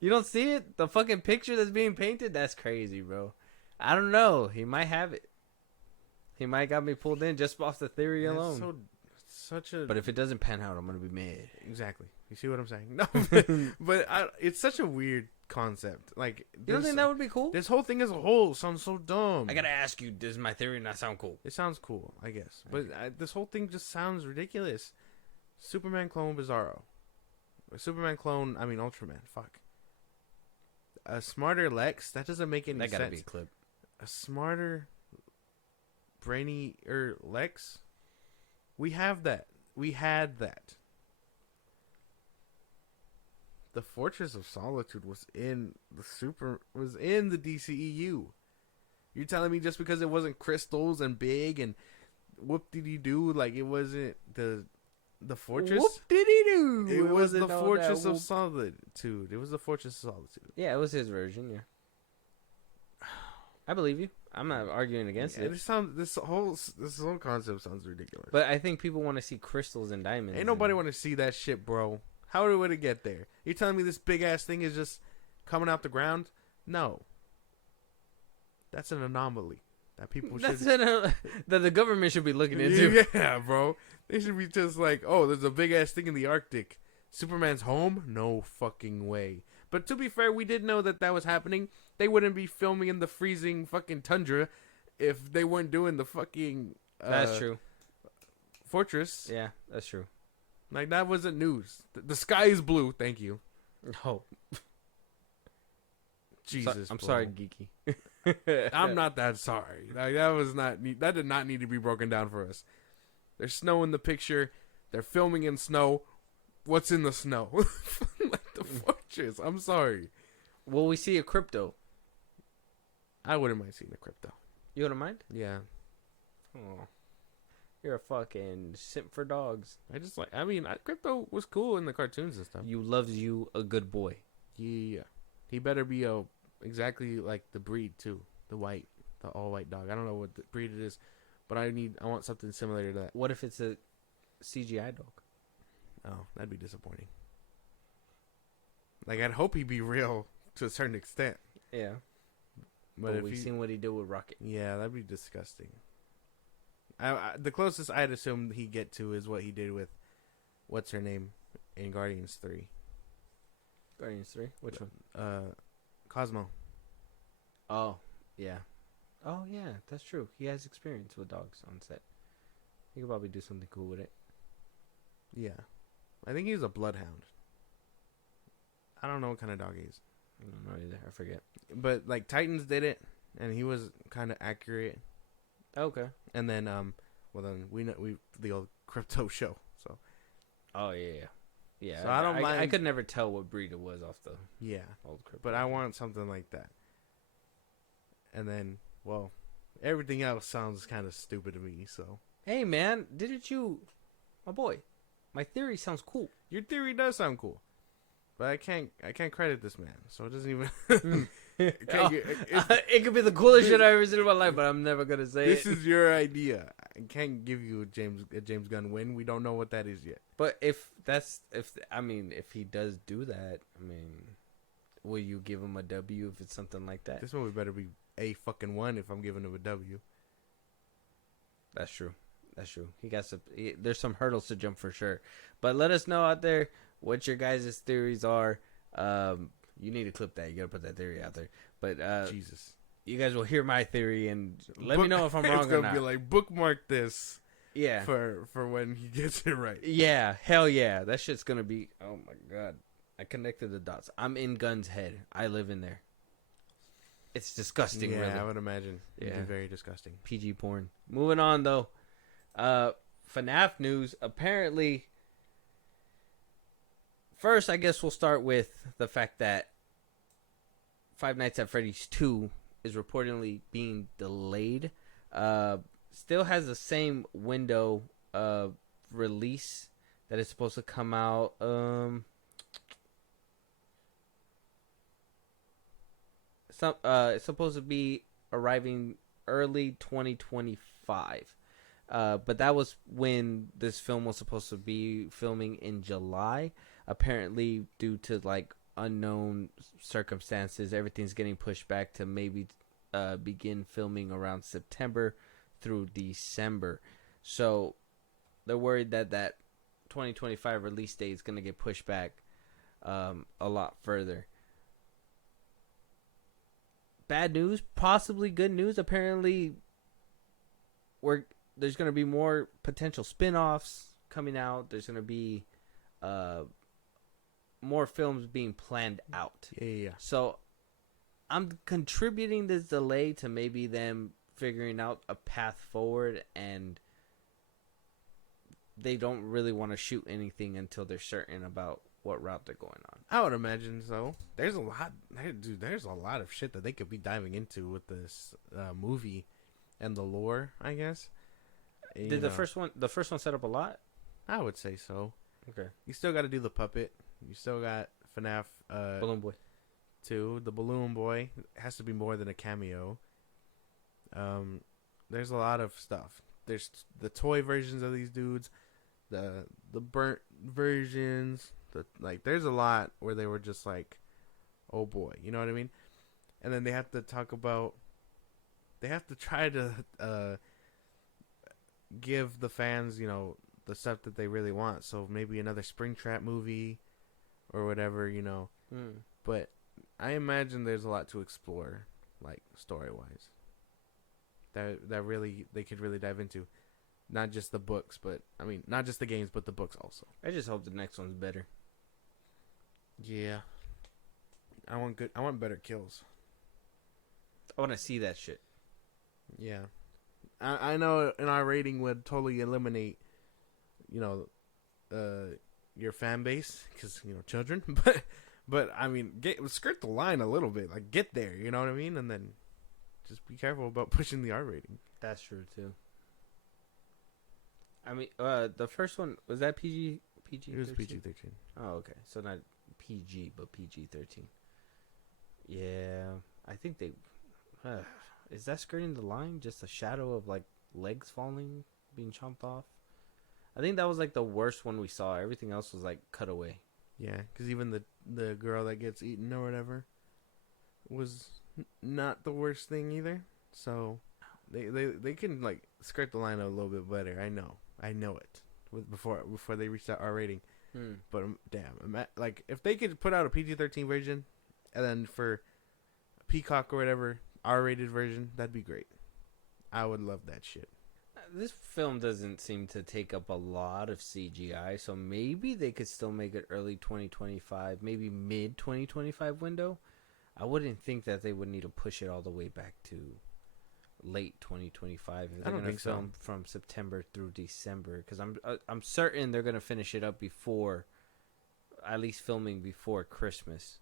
You don't see it? The fucking picture that's being painted? That's crazy, bro. I don't know. He might have it. He might got me pulled in just off the theory That's alone. such a. But if it doesn't pan out, I'm going to be mad. Exactly. You see what I'm saying? No, but it's such a weird concept. Like, You don't think that would be cool? this whole thing as a whole sounds so dumb. I got to ask you, does my theory not sound cool? It sounds cool, I guess, but this whole thing just sounds ridiculous. Superman clone Bizarro. Superman clone. I mean Ultraman. Fuck. A smarter Lex. That doesn't make any That sense. got to be a clip. A smarter, brainier Lex. We have that. We had that. The Fortress of Solitude was in the DCEU. You're telling me just because it wasn't crystals and big and whoop-de-doo, like it wasn't the The Fortress. Whoop did he do? It was the wasn't all Fortress that of whoop. Solitude. It was the Fortress of Solitude. Yeah, it was his version. Yeah, I believe you. I'm not arguing against Yeah, it. this whole concept sounds ridiculous. But I think people want to see crystals and diamonds. Ain't nobody want to see that shit, bro. How would it get there? You telling me this big ass thing is just coming out the ground? No. That's an anomaly that people should. that the government should be looking into. Yeah, bro. They should be just like, oh, there's a big ass thing in the Arctic. Superman's home? No fucking way. But to be fair, we did know that was happening. They wouldn't be filming in the freezing fucking tundra if they weren't doing the fucking. That's true. Fortress. Yeah, that's true. Like, that wasn't news. The sky is blue. Thank you. Oh, Jesus. I'm bro. sorry, geeky. I'm not that sorry. Like, that did not need to be broken down for us. There's snow in the picture. They're filming in snow. What's in the snow? Like the Fortress. I'm sorry. Will we see a crypto? I wouldn't mind seeing the crypto. You wouldn't mind? Yeah. Oh, you're a fucking simp for dogs. Crypto was cool in the cartoons and stuff. You loves you a good boy. Yeah. He better be exactly like the breed too. The all white dog. I don't know what the breed it is, but I want something similar to that. What if it's a CGI dog? Oh, that'd be disappointing. Like, I'd hope he'd be real to a certain extent. Yeah. But if we've seen what he did with Rocket. Yeah, that'd be disgusting. The closest I'd assume he'd get to is what he did with what's her name in Guardians 3. Guardians 3? Which one? Cosmo. Oh, yeah. Oh, yeah, that's true. He has experience with dogs on set. He could probably do something cool with it. Yeah. I think he's a bloodhound. I don't know what kind of dog he is. I don't know either. I forget. But, like, Titans did it, and he was kind of accurate. Okay. And then, then we the old crypto show, so. Oh, yeah. Yeah, So I don't mind. I could never tell what breed it was off the old crypto. But I want something like that. And then, well, everything else sounds kind of stupid to me, so. Hey, man, didn't you... My boy, my theory sounds cool. Your theory does sound cool. But I can't credit this man, so it doesn't even... It could be the coolest shit I've ever seen in my life, but I'm never going to say This it. is your idea. I can't give you a James Gunn win. We don't know what that is yet. But if he does do that, will you give him a W if it's something like that? This movie better be a fucking one if I'm giving him a W. That's true. There's some hurdles to jump for sure. But let us know out there what your guys' theories are. You need to clip that. You gotta put that theory out there. But Jesus, you guys will hear my theory and let me know if I'm wrong it's or gonna not. be like, bookmark this. Yeah. For when he gets it right. Yeah. Hell yeah. That shit's gonna be. Oh my god. I connected the dots. I'm in Gunn's head. I live in there. It's disgusting. Yeah, really. I would imagine. It'd Yeah. be very disgusting. PG porn. Moving on though. FNAF news. Apparently, first I guess we'll start with the fact that Five Nights at Freddy's 2 is reportedly being delayed. Still has the same window of release that is supposed to come out. It's supposed to be arriving early 2025. But that was when this film was supposed to be filming in July. Apparently, due to like unknown circumstances, everything's getting pushed back to maybe begin filming around September through December. So they're worried that 2025 release date is going to get pushed back a lot further. Bad news, possibly good news. Apparently, there's going to be more potential spin-offs coming out. There's going to be more films being planned out. Yeah. So I'm contributing this delay to maybe them figuring out a path forward, and they don't really want to shoot anything until they're certain about what route they're going on. I would imagine so. There's a lot, dude. There's a lot of shit that they could be diving into with this movie and the lore, I guess. Did the first one set up a lot? I would say so. Okay. You still got to do the puppet. You still got FNAF Balloon Boy. 2, the Balloon Boy. It has to be more than a cameo. There's a lot of stuff. There's the toy versions of these dudes, the burnt versions. There's a lot where they were just like, oh boy, you know what I mean? And then they have to talk about. They have to try to give the fans, the stuff that they really want. So maybe another Springtrap movie or whatever, But I imagine there's a lot to explore, like story-wise. That really they could really dive into, not just the books, but not just the games, but the books also. I just hope the next one's better. Yeah, I want better kills. I want to see that shit. Yeah, I know an R rating would totally eliminate, your fan base because children, but skirt the line a little bit, like get there, you know what I mean, and then just be careful about pushing the R rating. That's true too. The first one was that PG. It was PG-13. Oh, okay. So not PG, but PG-13. Yeah, I think they. Is that skirting the line? Just a shadow of like legs falling, being chomped off. I think that was like the worst one we saw. Everything else was like cut away. Yeah, because even the girl that gets eaten or whatever was not the worst thing either. So they can like skirt the line a little bit better. I know it before they reach that R rating. But damn, like if they could put out a PG-13 version, and then for Peacock or whatever R-rated version, that'd be great. I would love that shit. This film doesn't seem to take up a lot of CGI, so maybe they could still make it early 2025, maybe mid 2025 window. I wouldn't think that they would need to push it all the way back to late 2025 if they're going to film from September through December, because I'm certain they're going to finish it up before, at least filming before Christmas,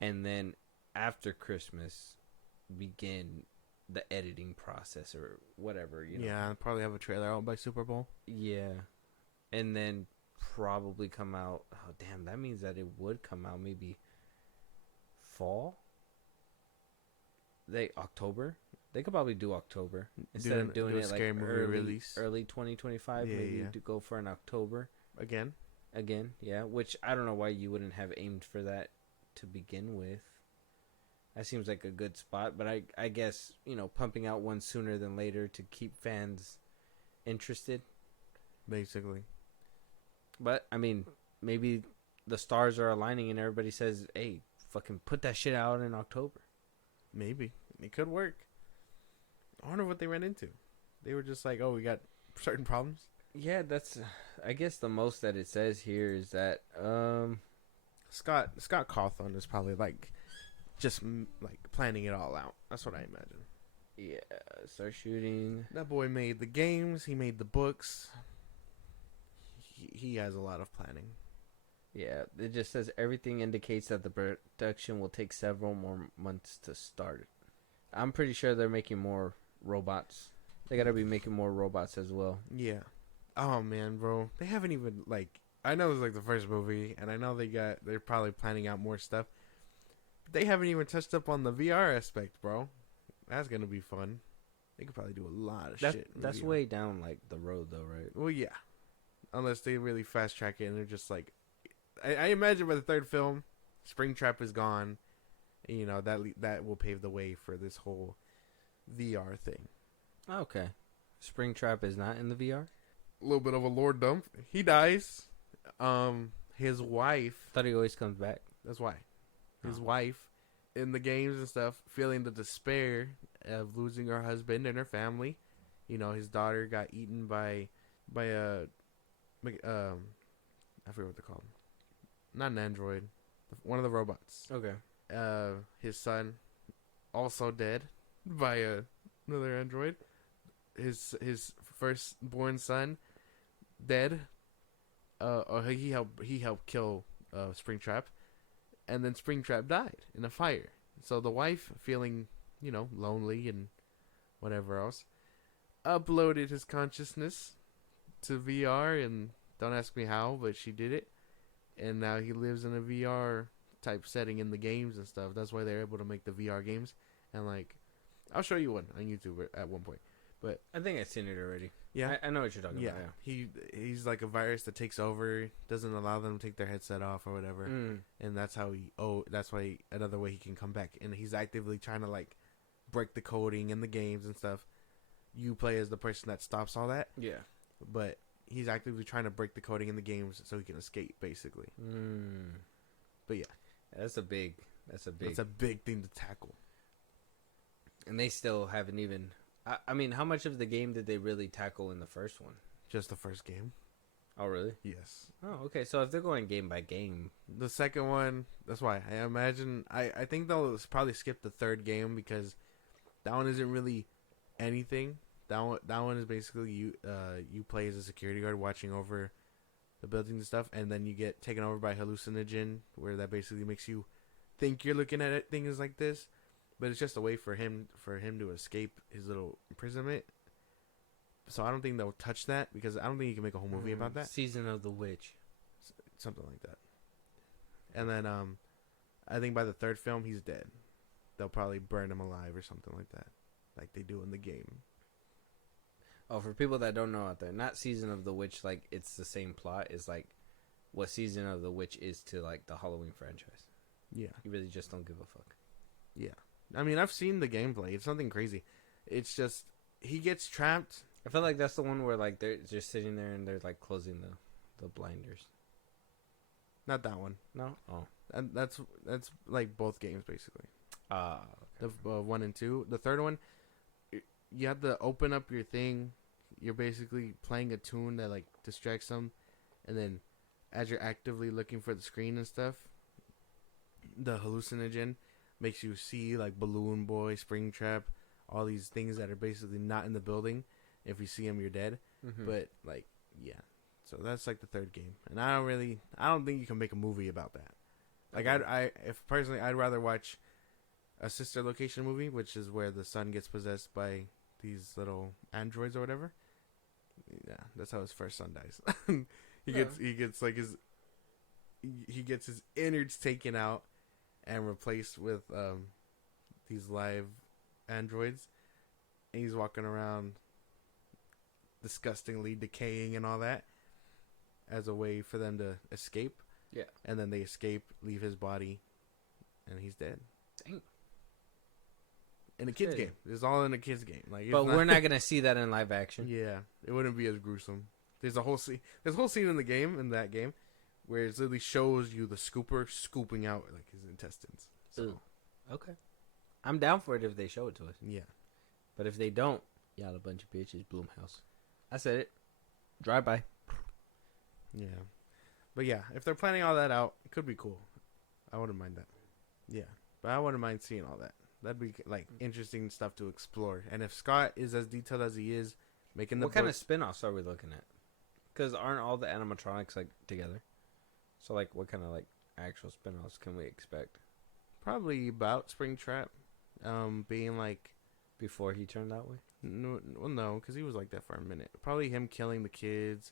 and then after Christmas begin the editing process or whatever, Yeah, probably have a trailer out by Super Bowl. Yeah. And then probably come out. Oh, damn. That means that it would come out maybe fall? October? They could probably do October. Instead of doing it like early 2025. Yeah, maybe to go for an October. Again, yeah. Which I don't know why you wouldn't have aimed for that to begin with. That seems like a good spot, but I guess, pumping out one sooner than later to keep fans interested. Basically. But, maybe the stars are aligning and everybody says, hey, fucking put that shit out in October. Maybe. It could work. I wonder what they ran into. They were just like, oh, we got certain problems? Yeah, that's, I guess the most that it says here is that, Scott Cawthon is probably just like planning it all out. That's what I imagine. Yeah, start shooting. That boy made the games. He made the books. He has a lot of planning. Yeah, it just says everything indicates that the production will take several more months to start. I'm pretty sure they're making more robots. They gotta be making more robots as well. Yeah. Oh man, bro. They haven't even I know it was the first movie, and I know they're probably planning out more stuff. They haven't even touched up on the VR aspect, bro. That's gonna be fun. They could probably do a lot of shit. That's VR. way down the road though, right? Well, yeah. Unless they really fast track it and they're just I imagine by the third film, Springtrap is gone. And, that will pave the way for this whole VR thing. Okay. Springtrap is not in the VR? A little bit of a lore dump. He dies. His wife. Thought he always comes back. That's why. His wife, in the games and stuff, feeling the despair of losing her husband and her family. His daughter got eaten by a, I forget what they're called. Not an android. One of the robots. Okay. His son, also dead by another android. His firstborn son, dead. He helped kill Springtrap. And then Springtrap died in a fire. So the wife, feeling, lonely and whatever else, uploaded his consciousness to VR, and don't ask me how, but she did it. And now he lives in a VR type setting in the games and stuff. That's why they're able to make the VR games. And like, I'll show you one on YouTube at one point. But I think I've seen it already. yeah, I know what you're talking about. Yeah. He's like a virus that takes over, doesn't allow them to take their headset off or whatever, and that's how that's why another way he can come back. And he's actively trying to like break the coding in the games and stuff. You play as the person that stops all that. Yeah. But he's actively trying to break the coding in the games so he can escape, basically. But yeah, that's a big thing to tackle. And they still haven't even. I mean, how much of the game did they really tackle in the first one? Just the first game. Oh, really? Yes. Oh, okay. So if they're going game by game, the second one, that's why I imagine. I think they'll probably skip the third game because that one isn't really anything. That one is basically you play as a security guard watching over the buildings and stuff, and then you get taken over by hallucinogen, where that basically makes you think you're looking at things like this. But it's just a way for him to escape his little imprisonment. So I don't think they'll touch that because I don't think you can make a whole movie about that. Season of the Witch, something like that. And then I think by the third film he's dead. They'll probably burn him alive or something like that, like they do in the game. Oh, for people that don't know out there, not Season of the Witch, like it's the same plot. Is like what Season of the Witch is to like the Halloween franchise. Yeah, you really just don't give a fuck. Yeah. I mean, I've seen the gameplay. It's nothing crazy. It's just he gets trapped. I feel like that's the one where like they're just sitting there and they're like closing the blinders. Not that one. No. Oh. And that's like both games basically. Okay. The 1 and 2. The third one, you have to open up your thing. You're basically playing a tune that like distracts them, and then as you're actively looking for the screen and stuff, the hallucinogen makes you see like Balloon Boy, Springtrap, all these things that are basically not in the building. If you see them, you're dead. But like, yeah. So that's like the third game, and I don't think you can make a movie about that. Like if personally, I'd rather watch a sister location movie, which is where the son gets possessed by these little androids or whatever. Yeah, that's how his first son dies. he gets like he gets his innards taken out and replaced with these live androids, and he's walking around disgustingly decaying and all that as a way for them to escape. Yeah. And then they escape, leave his body, and he's dead. Dang. In a kid's game. It's all in a kid's game. Like, but we're not gonna see that in live action. Yeah, it wouldn't be as gruesome. There's a whole scene. There's a whole scene in that game, where it literally shows you the scooper scooping out like his intestines. So. Ooh. Okay. I'm down for it if they show it to us. Yeah. But if they don't, y'all a bunch of bitches, Bloomhouse. I said it. Drive by. Yeah. But yeah, if they're planning all that out, it could be cool. I wouldn't mind that. Yeah. But I wouldn't mind seeing all that. That'd be like interesting stuff to explore. And if Scott is as detailed as he is, making the what kind of spin-offs are we looking at? Because aren't all the animatronics like together? So like, what kind of like actual spin-offs can we expect? Probably about Springtrap, being like before he turned that way. No, because he was like that for a minute. Probably him killing the kids,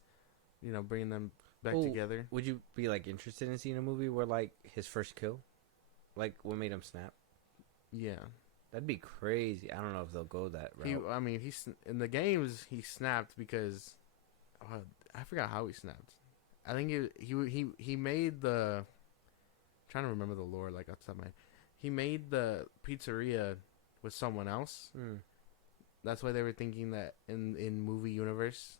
bringing them back together. Would you be like interested in seeing a movie where like his first kill, like what made him snap? Yeah, that'd be crazy. I don't know if they'll go that route. He's in the games. He snapped because I forgot how he snapped. I think he made the. I'm trying to remember the lore like off the top of my head. He made the pizzeria with someone else. That's why they were thinking that in movie universe,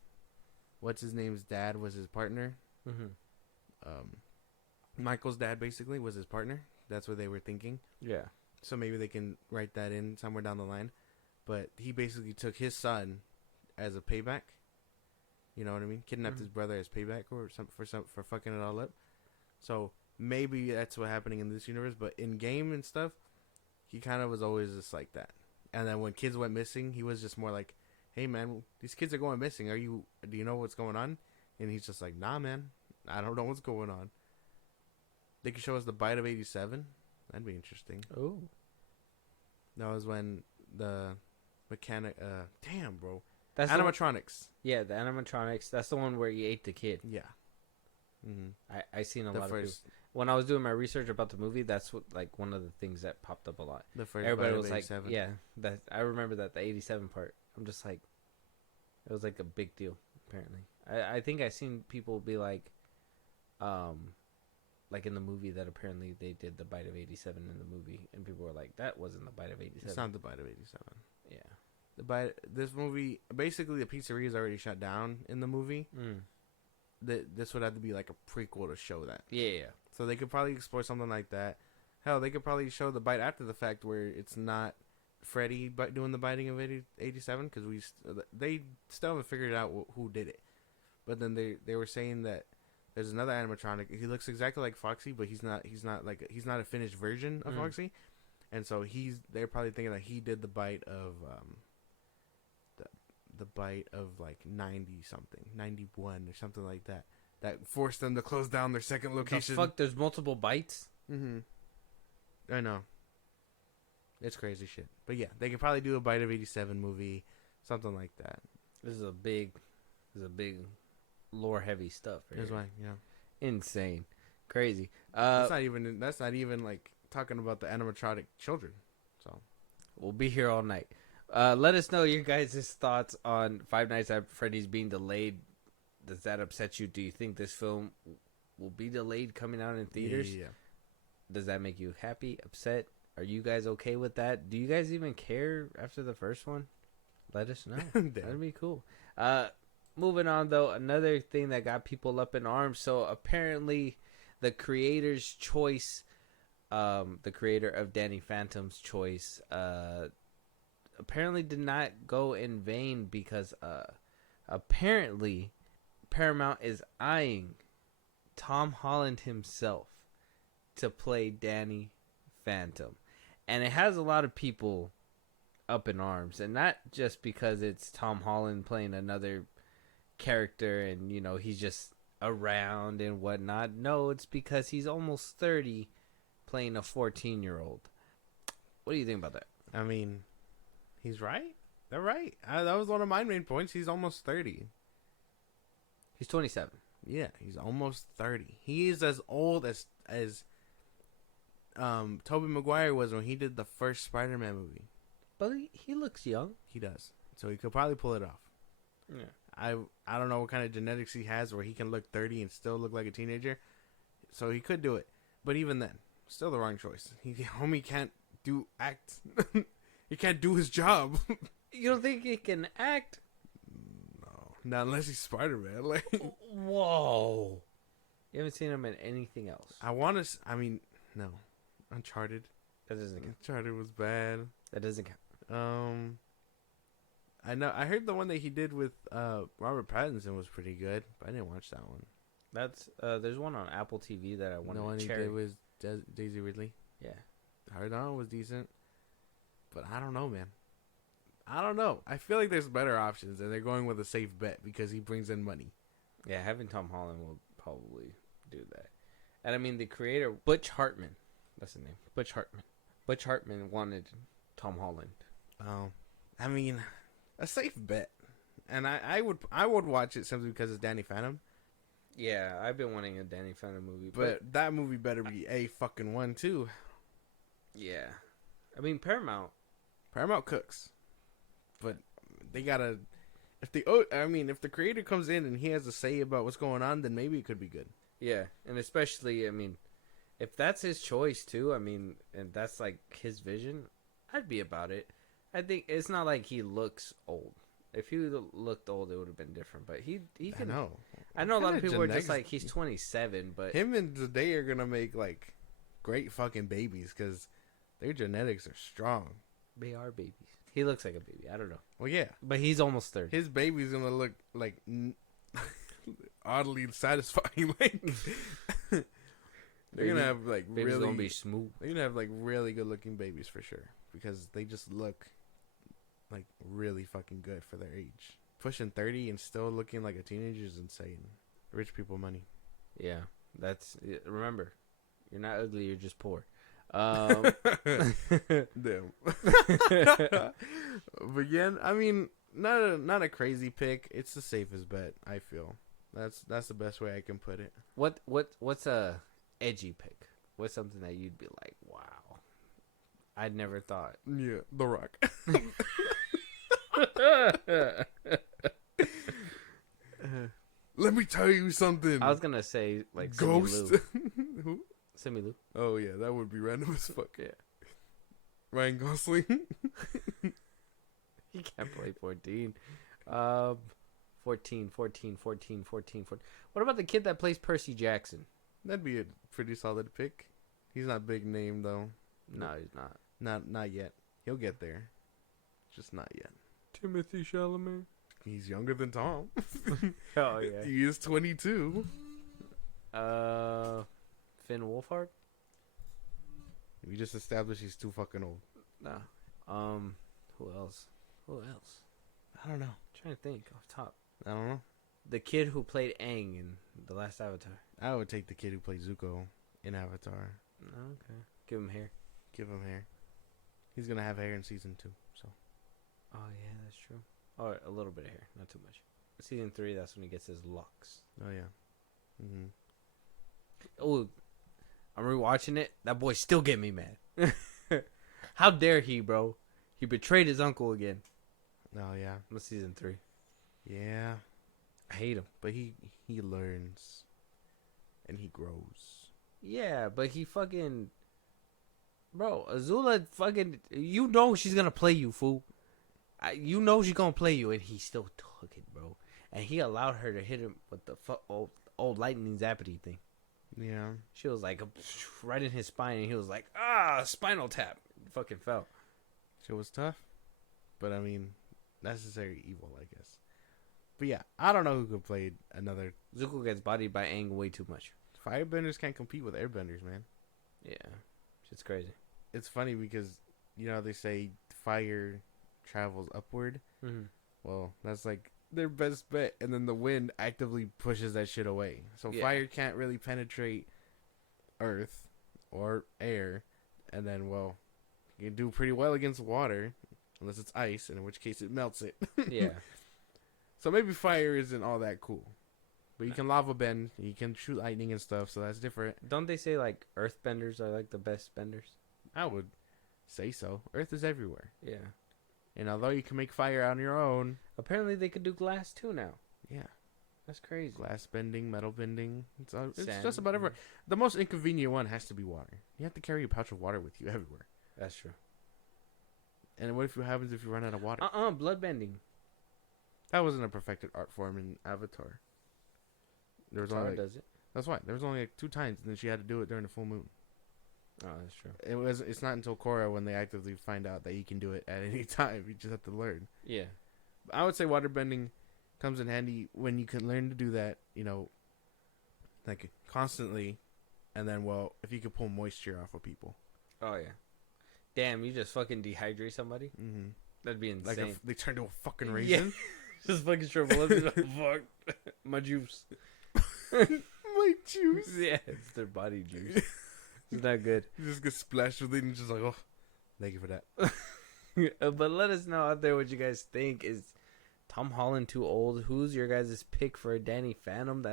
what's his name's dad was his partner. Michael's dad basically was his partner. That's what they were thinking. Yeah. So maybe they can write that in somewhere down the line. But he basically took his son as a payback. You know what I mean? Kidnapped his brother as payback for fucking it all up. So maybe that's what's happening in this universe. But in game and stuff, he kind of was always just like that. And then when kids went missing, he was just more like, "Hey man, these kids are going missing. Do you know what's going on?" And he's just like, "Nah, man, I don't know what's going on." They could show us the bite of '87. That'd be interesting. Oh, that was when the mechanic. Damn, bro. That's animatronics. Yeah, the animatronics. That's the one where he ate the kid. Yeah. Mm-hmm. I seen a The lot of people. first, When I was doing my research about the movie, that's what like one of the things that popped up a lot. the first. Everybody Bite of was like, 87. yeah, that I remember that the 87 part. I'm just like, it was like a big deal. Apparently, I think I seen people be like in the movie that apparently they did the bite of 87 in the movie, and people were like, that wasn't the bite of 87. It's not the Bite of 87. Yeah. The bite. This movie, basically, the pizzeria is already shut down in the movie. This would have to be like a prequel to show that. Yeah. So they could probably explore something like that. Hell, they could probably show the bite after the fact where it's not Freddy doing the biting of 87 because they still haven't figured out who did it. But then they were saying that there's another animatronic. He looks exactly like Foxy, but he's not a finished version of Foxy. And so they're probably thinking that he did the bite of the bite of like 90 something, 91 or something like that. That forced them to close down their second location. The fuck, there's multiple bites? Mm-hmm. I know. It's crazy shit. But yeah, they could probably do a Bite of 87 movie, something like that. This is a big lore heavy stuff. Right? That's why, yeah. Insane. Crazy. That's not even like talking about the animatronic children. So we'll be here all night. Let us know your guys' thoughts on Five Nights at Freddy's being delayed. Does that upset you? Do you think this film will be delayed coming out in theaters? Yeah. Does that make you happy, upset? Are you guys okay with that? Do you guys even care after the first one? Let us know. That'd be cool. Moving on, though, another thing that got people up in arms. So apparently the creator's choice, the creator of Danny Phantom's choice, apparently did not go in vain because apparently Paramount is eyeing Tom Holland himself to play Danny Phantom. And it has a lot of people up in arms. And not just because it's Tom Holland playing another character and, you know, he's just around and whatnot. No, it's because he's almost 30 playing a 14-year-old. What do you think about that? I mean, he's right. They're right. That was one of my main points. He's almost 30. He's 27. Yeah, he's almost 30. He is as old as Tobey Maguire was when he did the first Spider-Man movie. But he looks young. He does. So he could probably pull it off. Yeah. I don't know what kind of genetics he has where he can look 30 and still look like a teenager. So he could do it. But even then, still the wrong choice. Homie can't act. He can't do his job. You don't think he can act? No. Not unless he's Spider-Man. Like, whoa. You haven't seen him in anything else? No. Uncharted. That doesn't count. Uncharted was bad. That doesn't count. I know. I heard the one that he did with Robert Pattinson was pretty good, but I didn't watch that one. That's there's one on Apple TV that I wanted The one to he cherry. did was Daisy Ridley. Yeah. I heard that one was decent, but I don't know, man. I don't know. I feel like there's better options, and they're going with a safe bet because he brings in money. Yeah, having Tom Holland will probably do that. And I mean, the creator, Butch Hartman, that's his name, Butch Hartman. Butch Hartman wanted Tom Holland. Oh, I mean, a safe bet, and I would watch it simply because it's Danny Phantom. Yeah, I've been wanting a Danny Phantom movie, but that movie better be a fucking one too. Yeah, I mean Paramount cooks, but they gotta. If the creator comes in and he has a say about what's going on, then maybe it could be good. Yeah, and especially, I mean, if that's his choice too, I mean, and that's like his vision, I'd be about it. I think it's not like he looks old. If he looked old, it would have been different. But he can. I know a lot of people are just like, he's 27, but him and Zendaya are gonna make like great fucking babies because their genetics are strong. They are babies. He looks like a baby. I don't know. Well, yeah, but he's almost 30. His baby's gonna look like oddly satisfying. Like they're gonna have like baby's really gonna be smooth. They're gonna have like really good looking babies for sure because they just look like really fucking good for their age. Pushing 30 and still looking like a teenager is insane. Rich people money. Yeah, remember, you're not ugly. You're just poor. Damn. But yeah, I mean, not a crazy pick. It's the safest bet. I feel that's the best way I can put it. What's a edgy pick? What's something that you'd be like, wow, I'd never thought. Yeah, The Rock. Let me tell you something. I was gonna say like Ghost. Who? Simu Liu. Oh yeah, that would be random as fuck. Yeah. Ryan Gosling. He can't play 14. 14. What about the kid that plays Percy Jackson? That'd be a pretty solid pick. He's not big name though. No, he's not. Not yet. He'll get there. Just not yet. Timothy Chalamet. He's younger than Tom. Oh yeah. He is 22. Finn Wolfhard. We just established he's too fucking old. No. Who else? I don't know. I'm trying to think off top. I don't know. The kid who played Aang in the last Avatar. I would take the kid who played Zuko in Avatar. Okay. Give him hair. Give him hair. He's gonna have hair in season 2. So. Oh yeah, that's true. Or a little bit of hair, not too much. Season 3, that's when he gets his locks. Oh yeah. Mhm. Oh, I'm rewatching it. That boy still get me mad. How dare he, bro? He betrayed his uncle again. Oh yeah. What's season 3? Yeah. I hate him. But he learns, and he grows. Yeah, but he fucking, bro. Azula fucking. You know she's gonna play you, fool. You know she's gonna play you, and he still took it, bro. And he allowed her to hit him with the old lightning zappity thing. Yeah. She was like right in his spine, and he was like, spinal tap. Fucking fell. She was tough, but I mean, necessary evil, I guess. But yeah, I don't know who could play another. Zuko gets bodied by Aang way too much. Firebenders can't compete with airbenders, man. Yeah, shit's crazy. It's funny because, you know, they say fire travels upward. Mm-hmm. Well, that's like their best bet, and then the wind actively pushes that shit away. So Yeah. fire can't really penetrate earth or air, and then, well, you can do pretty well against water, unless it's ice, and in which case it melts it. Yeah. So maybe fire isn't all that cool. But you can lava bend, you can shoot lightning and stuff, so that's different. Don't they say like earthbenders are like the best benders? I would say so. Earth is everywhere. Yeah. And although you can make fire on your own, Apparently they could do glass too now. yeah. That's crazy. Glass bending, metal bending. It's Sand. just about everywhere. The most inconvenient one has to be water. You have to carry a pouch of water with you everywhere. That's true. And what happens if you run out of water? Blood bending. That wasn't a perfected art form in Avatar. There was Tara only does it. that's why there was only like 2 times, and then she had to do it during the full moon. Oh, that's true. It's not until Korra when they actively find out that you can do it at any time. You just have to learn. Yeah. I would say water bending comes in handy when you can learn to do that, you know, like constantly, and then, well, if you could pull moisture off of people. Oh yeah. Damn, you just fucking dehydrate somebody? Mm-hmm. That'd be Like insane. they turn to a fucking Yeah. raisin. Just fucking shrivel up. Fuck. My juice. My juice. Yeah, it's their body juice. It's not good. You just get splashed with it and just like, oh, thank you for that. But let us know out there what you guys think. Is Tom Holland too old? Who's your guys' pick for Danny Phantom?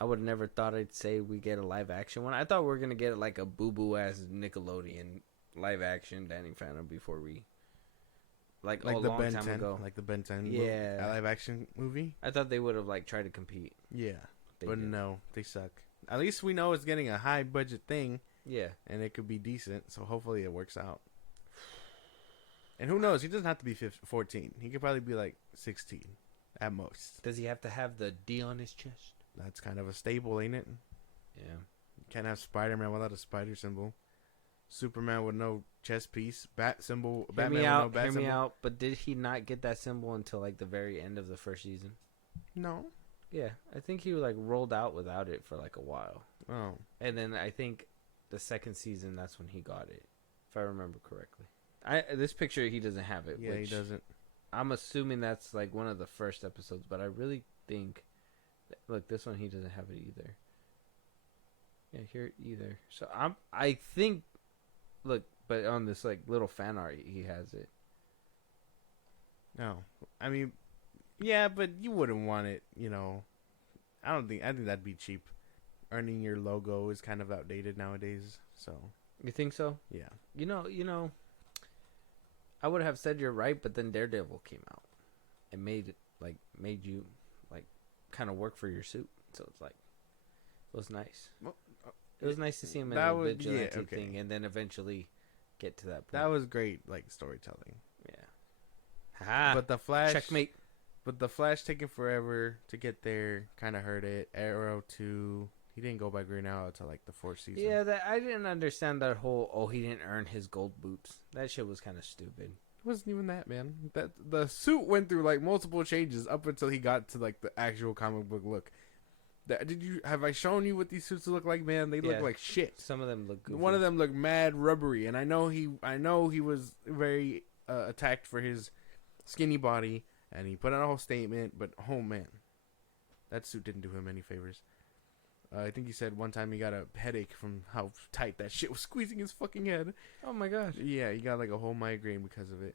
I would have never thought I'd say we get a live action one. I thought we were gonna get like a boo boo ass Nickelodeon live action Danny Phantom before we like a the long Ben time 10, ago. like the Ben 10 Yeah. live action movie. I thought they would have like tried to compete. Yeah, They but didn't. no, they suck. At least we know it's getting a high budget thing, Yeah. and it could be decent. So hopefully it works out. And who knows? He doesn't have to be 14. He could probably be like 16 at most. Does he have to have the D on his chest? That's kind of a staple, ain't it? Yeah. You can't have Spider-Man without a spider symbol. Superman with no chest piece. Bat symbol. Hear Batman me with out. no bat Hear symbol. me out. But did he not get that symbol until like the very end of the first season? No. Yeah, I think he like rolled out without it for like a while, Oh. and then I think the second season that's when he got it, if I remember correctly. This picture he doesn't have it. Yeah, which he doesn't. I'm assuming that's like one of the first episodes, but I really think, look, this one he doesn't have it either. Yeah, here either. So I think, look, but on this like little fan art he has it. No, I mean, yeah, but you wouldn't want it. I think that'd be cheap. Earning your logo is kind of outdated nowadays. So You think so? yeah, You know, I would have said you're right, but then Daredevil came out and made you like kind of work for your suit. So it's like it was nice. Well, It was nice to see him in that a was- vigilante yeah, okay. thing, and then eventually get to that point. that was great, like storytelling. yeah. Ha! But the Flash, Checkmate. But the Flash taking forever to get there kind of hurt it. Arrow 2, he didn't go by Green Arrow until like the 4th season. Yeah, I didn't understand that whole. Oh, he didn't earn his gold boots. That shit was kind of stupid. It wasn't even that, man. That the suit went through like multiple changes up until he got to like the actual comic book look. Have I shown you what these suits look like, man? They Yeah. look like shit. Some of them look goofy. One of them looked mad rubbery, and I know he was very attacked for his skinny body, and he put out a whole statement. But oh man, that suit didn't do him any favors. I think he said one time he got a headache from how tight that shit was squeezing his fucking head. Oh my gosh. Yeah, he got like a whole migraine because of it.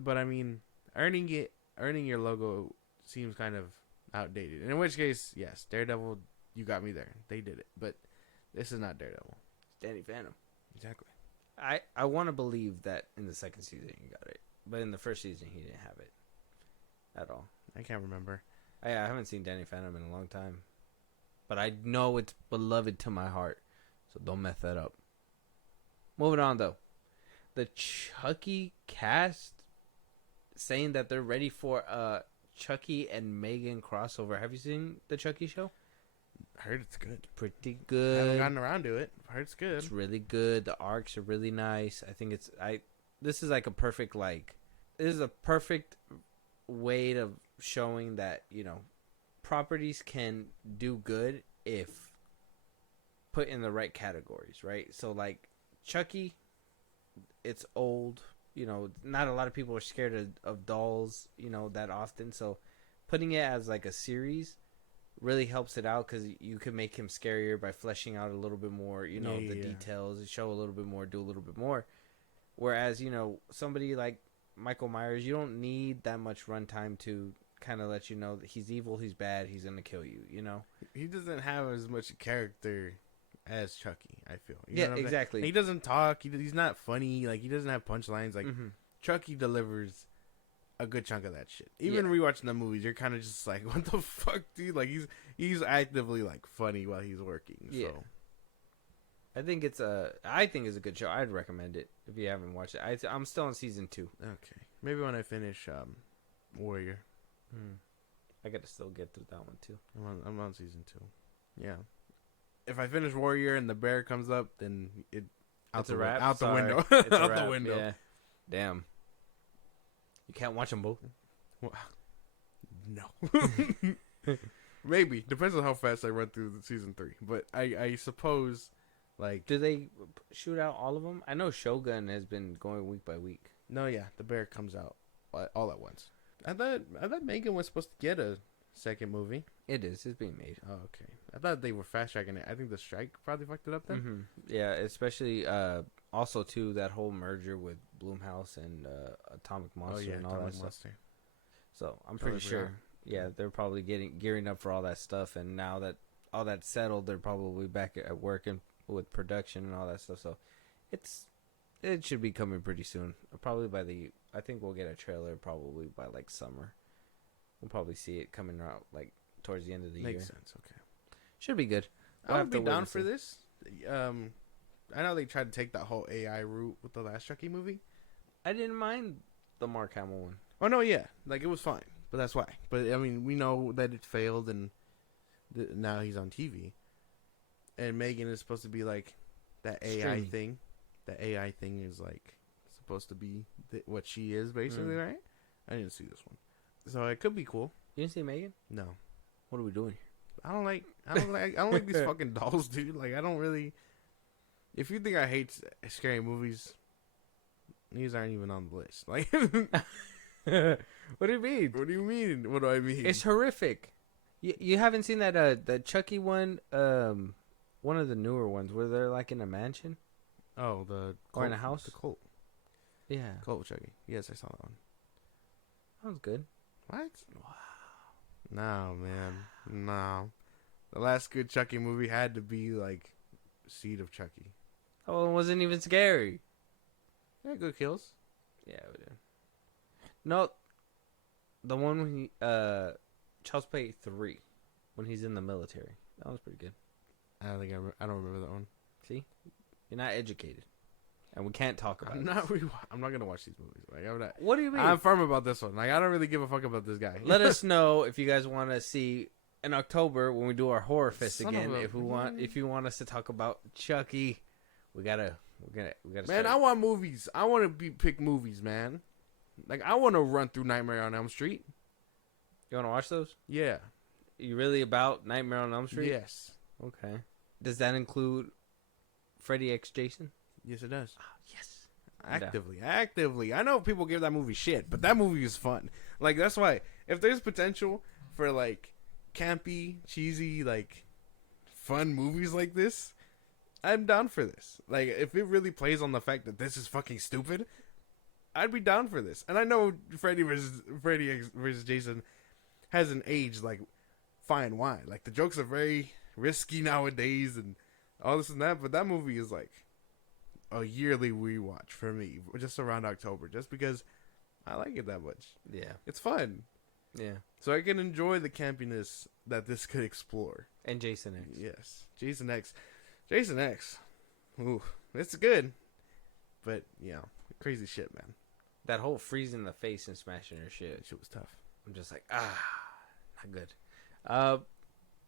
But I mean, earning your logo seems kind of outdated. And in which case, yes, Daredevil, you got me there. They did it. But this is not Daredevil. Danny Phantom. Exactly. I want to believe that in the second season he got it, but in the first season he didn't have it at all. I can't remember. I haven't seen Danny Phantom in a long time, but I know it's beloved to my heart, so don't mess that up. Moving on though, the Chucky cast saying that they're ready for a Chucky and Megan crossover. Have you seen the Chucky show? I heard it's good. Pretty I good. haven't gotten around to it. I heard it's good. It's really good. The arcs are really nice. I think this is like a perfect this is a perfect way of showing that, properties can do good if put in the right categories, right? So like Chucky, it's old, not a lot of people are scared of dolls, that often. So putting it as like a series really helps it out because you can make him scarier by fleshing out a little bit more, the details, show a little bit more, do a little bit more. Whereas, somebody like Michael Myers, you don't need that much runtime to kind of let you know that he's evil, he's bad, he's going to kill you, He doesn't have as much character as Chucky, I feel. You know Yeah, what I'm saying? exactly. He doesn't talk. He's not funny. Like, he doesn't have punchlines. Like, Mm-hmm. Chucky delivers a good chunk of that shit. Even rewatching the movies, you're kind of just like, what the fuck, dude? Like, he's actively, like, funny while he's working. Yeah. So. I think it's a good show. I'd recommend it if you haven't watched it. I'm still on season 2. Okay. Maybe when I finish Warrior. I got to still get through that one too. I'm on season 2. Yeah. If I finish Warrior and the bear comes up, then It's a wrap. Out the Sorry. window. It's a Out wrap. the window. Yeah. Damn. You can't watch them both. No. Maybe. Depends on how fast I run through the season 3. But I suppose, like... Do they shoot out all of them? I know Shogun has been going week by week. No, yeah. The bear comes out all at once. I thought Megan was supposed to get a second movie. It is. It's being made. Oh, okay. I thought they were fast-tracking it. I think the strike probably fucked it up then. Mm-hmm. Yeah, especially also, too, that whole merger with Blumhouse and Atomic Monster and all Atomic that Monster. stuff. So I'm Totally pretty sure. forgot. Yeah, they're probably gearing up for all that stuff, and now that all that's settled, they're probably back at work and with production and all that stuff. So it should be coming pretty soon. Probably I think we'll get a trailer probably by like summer. We'll probably see it coming out like towards the end of the year. Makes sense. Okay. Should be good. I would be wait down and for see. this. I know they tried to take that whole AI route with the last Chucky movie. I didn't mind the Mark Hamill one. Oh no, yeah, like it was fine, but that's why. But I mean, we know that it failed, and now he's on TV. And Megan is supposed to be like that AI Streaming. thing. The AI thing is like supposed to be what she is, basically, right? I didn't see this one, so it could be cool. You didn't see Megan? No, What are we doing? I don't like these fucking dolls, dude. Like, I don't really. If you think I hate scary movies, these aren't even on the list. Like, What do you mean? what do you mean? What do I mean? It's horrific. You haven't seen that the Chucky one, one of the newer ones where they're like in a mansion the or in a cult- house. The cult Yeah. Chucky. Yes, I saw that one. Sounds good. What? Wow. No, man. No. The last good Chucky movie had to be like Seed of Chucky. Oh, it wasn't even scary. Yeah, good kills. Yeah, we did. No, the one when he, Child's Play 3, when he's in the military. That was pretty good. I don't think I don't remember that one. See? You're not educated. And we can't talk about I'm not gonna watch these movies. Like, What do you mean? I'm firm about this one. Like, I don't really give a fuck about this guy. Let us know if you guys want to see in October when we do our horror fest Son again. of a- If you want us to talk about Chucky, we gotta. Man, start. I want movies. I want to pick movies, man. Like, I want to run through Nightmare on Elm Street. You want to watch those? Yeah. You really about Nightmare on Elm Street? Yes. Okay. Does that include Freddy x Jason? Yes, it does. Yes. Actively. I know people give that movie shit, but that movie is fun. Like, that's why, if there's potential for, like, campy, cheesy, like, fun movies like this, I'm down for this. Like, if it really plays on the fact that this is fucking stupid, I'd be down for this. And I know Freddy versus Jason hasn't aged, like, fine wine. Like, the jokes are very risky nowadays and all this and that, but that movie is, like, a yearly rewatch for me, just around October, just because I like it that much. Yeah. It's fun. Yeah. So I can enjoy the campiness that this could explore. And Jason X. Yes. Jason X. Ooh, it's good. But, crazy shit, man. That whole freezing the face and smashing her shit. That shit was tough. I'm just like, not good.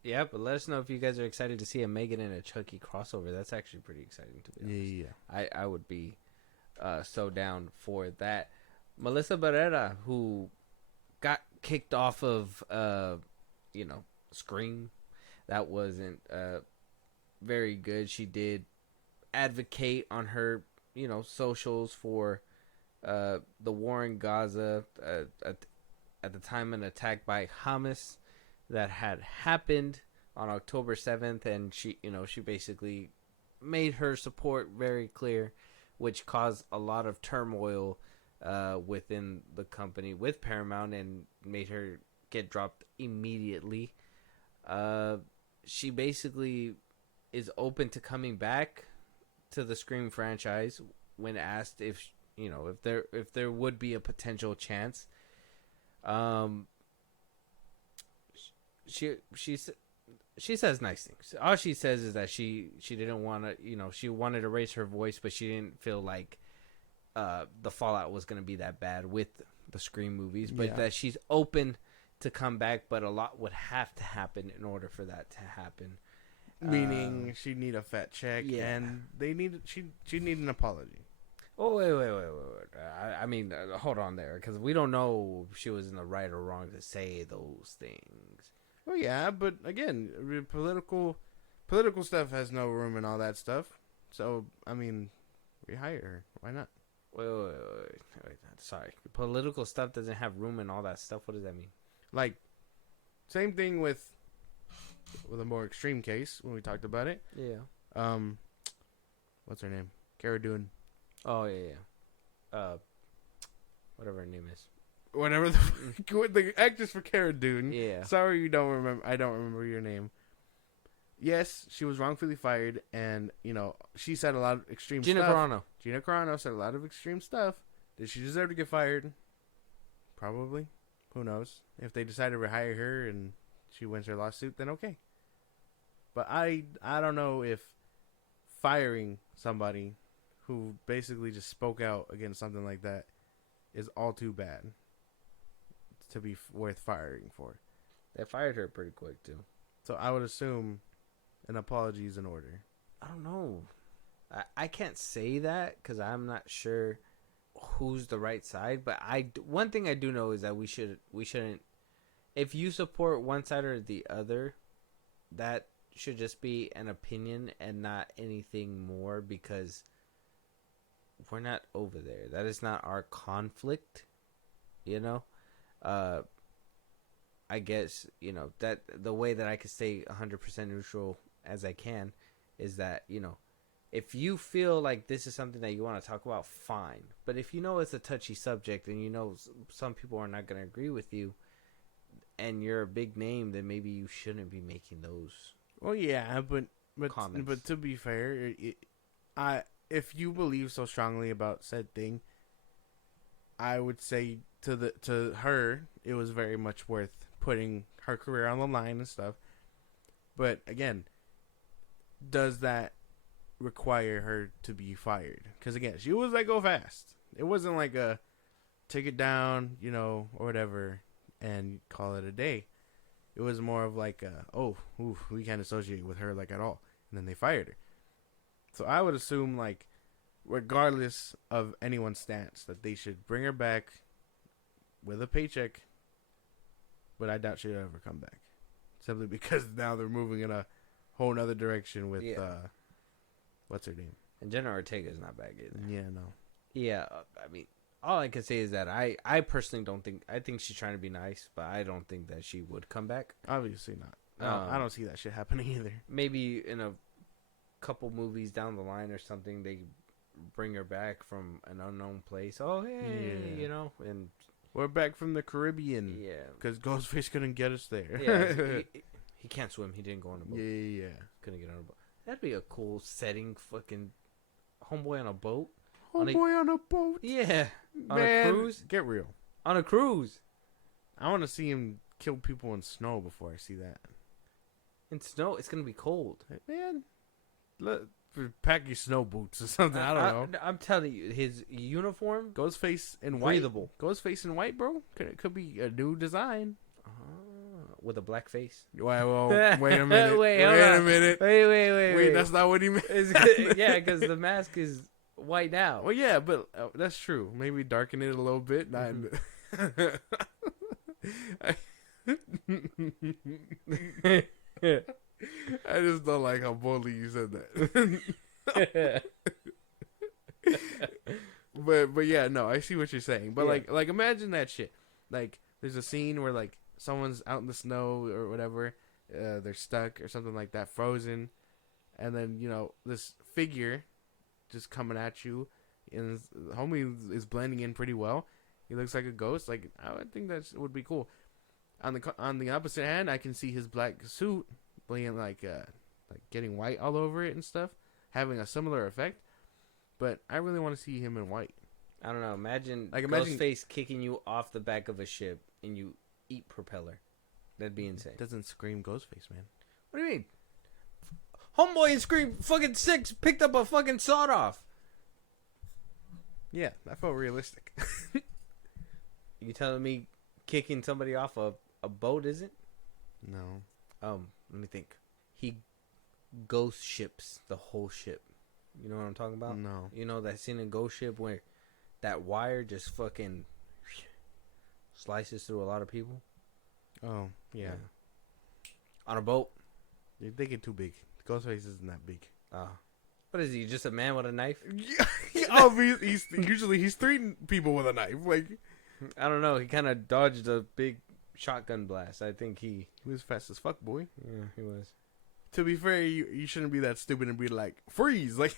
Yeah, but let us know if you guys are excited to see a Megan and a Chucky crossover. That's actually pretty exciting, to be honest. Yeah. I would be so down for that. Melissa Barrera, who got kicked off of, Scream. That wasn't very good. She did advocate on her, socials for the war in Gaza. At the time, an attack by Hamas that had happened on October 7th, and she basically made her support very clear, which caused a lot of turmoil within the company with Paramount and made her get dropped immediately. She basically is open to coming back to the Scream franchise when asked if there would be a potential chance. She says nice things. All she says is that she didn't want to, she wanted to raise her voice, but she didn't feel like the fallout was going to be that bad with the Scream movies, but that she's open to come back, but a lot would have to happen in order for that to happen. Meaning she'd need a fat check, and she'd need an apology. Oh, wait. I mean, hold on there, because we don't know if she was in the right or wrong to say those things. Well, yeah, but again, political stuff has no room in all that stuff. So, I mean, rehire her. Why not? Wait. Sorry. Political stuff doesn't have room in all that stuff. What does that mean? Like, same thing with a more extreme case when we talked about it. Yeah. What's her name? Cara Dune. Oh, yeah. Whatever her name is. Whatever the actress for Cara Dune. Yeah. Sorry you don't remember. I don't remember your name. Yes, she was wrongfully fired, and she said a lot of extreme stuff. Gina Carano said a lot of extreme stuff. Did she deserve to get fired? Probably. Who knows? If they decide to rehire her and she wins her lawsuit, then okay. But I don't know if firing somebody who basically just spoke out against something like that is all too bad to be worth firing for. They fired her pretty quick, too. So I would assume an apology is in order. I don't know. I can't say that because I'm not sure who's the right side. But one thing I do know is that we shouldn't. If you support one side or the other, that should just be an opinion and not anything more, because we're not over there. That is not our conflict. I guess that the way that I can stay 100% neutral as I can is that if you feel like this is something that you want to talk about, fine. But if you know it's a touchy subject and you know some people are not going to agree with you, and you're a big name, then maybe you shouldn't be making those. Well, yeah, but comments. But to be fair, if you believe so strongly about said thing, I would say to her it was very much worth putting her career on the line and stuff. But again, does that require her to be fired? Because again, she was like, go fast. It wasn't like a take it down, or whatever, and call it a day. It was more of like, we can't associate with her like at all. And then they fired her. So I would assume, like, regardless of anyone's stance, that they should bring her back with a paycheck. But I doubt she'll ever come back. Simply because now they're moving in a whole nother direction with, what's her name? And Jenna Ortega's not back either. Yeah, no. Yeah, I mean, all I can say is that I personally don't think... I think she's trying to be nice, but I don't think that she would come back. Obviously not. I don't see that shit happening either. Maybe in a couple movies down the line or something, they bring her back from an unknown place. Oh, hey, and... We're back from the Caribbean. Yeah. Because Ghostface couldn't get us there. Yeah, he can't swim. He didn't go on a boat. Yeah. Couldn't get on a boat. That'd be a cool setting, fucking homeboy on a boat. Homeboy on a boat? Yeah. On Man, a cruise? get real. On a cruise. I want to see him kill people in snow before I see that. In snow? It's going to be cold. Man, pack your snow boots or something. I don't know. I'm telling you, his uniform... Ghostface in white. breathable. Ghostface in white, bro? Could be a new design. With a black face. Well, wait a minute. Wait a minute. Wait. That's not what he meant. Yeah, because the mask is white now. Well, yeah, but that's true. Maybe darken it a little bit. I just don't like how boldly you said that. but yeah, no, I see what you're saying. But like imagine that shit. Like there's a scene where like someone's out in the snow or whatever, they're stuck or something like that, frozen, and then this figure just coming at you, and the homie is blending in pretty well. He looks like a ghost. Like I would think that would be cool. On the opposite hand, I can see his black suit being like getting white all over it and stuff, having a similar effect. But I really want to see him in white. I don't know. Imagine Ghostface kicking you off the back of a ship and you eat propeller. That'd be insane. Doesn't scream Ghostface, man. What do you mean? Homeboy in Scream fucking 6 picked up a fucking sawed off. Yeah, that felt realistic. You telling me kicking somebody off a boat isn't? No. Let me think. He ghost ships the whole ship. You know what I'm talking about? No. You know that scene in Ghost Ship where that wire just fucking slices through a lot of people? Oh, yeah. On a boat? You're thinking too big. Ghostface isn't that big. What is he, just a man with a knife? Usually he's treating people with a knife. Like, I don't know. He kind of dodged a big shotgun blast. I think he was fast as fuck, boy. Yeah, he was. To be fair, you shouldn't be that stupid and be like, freeze. Like,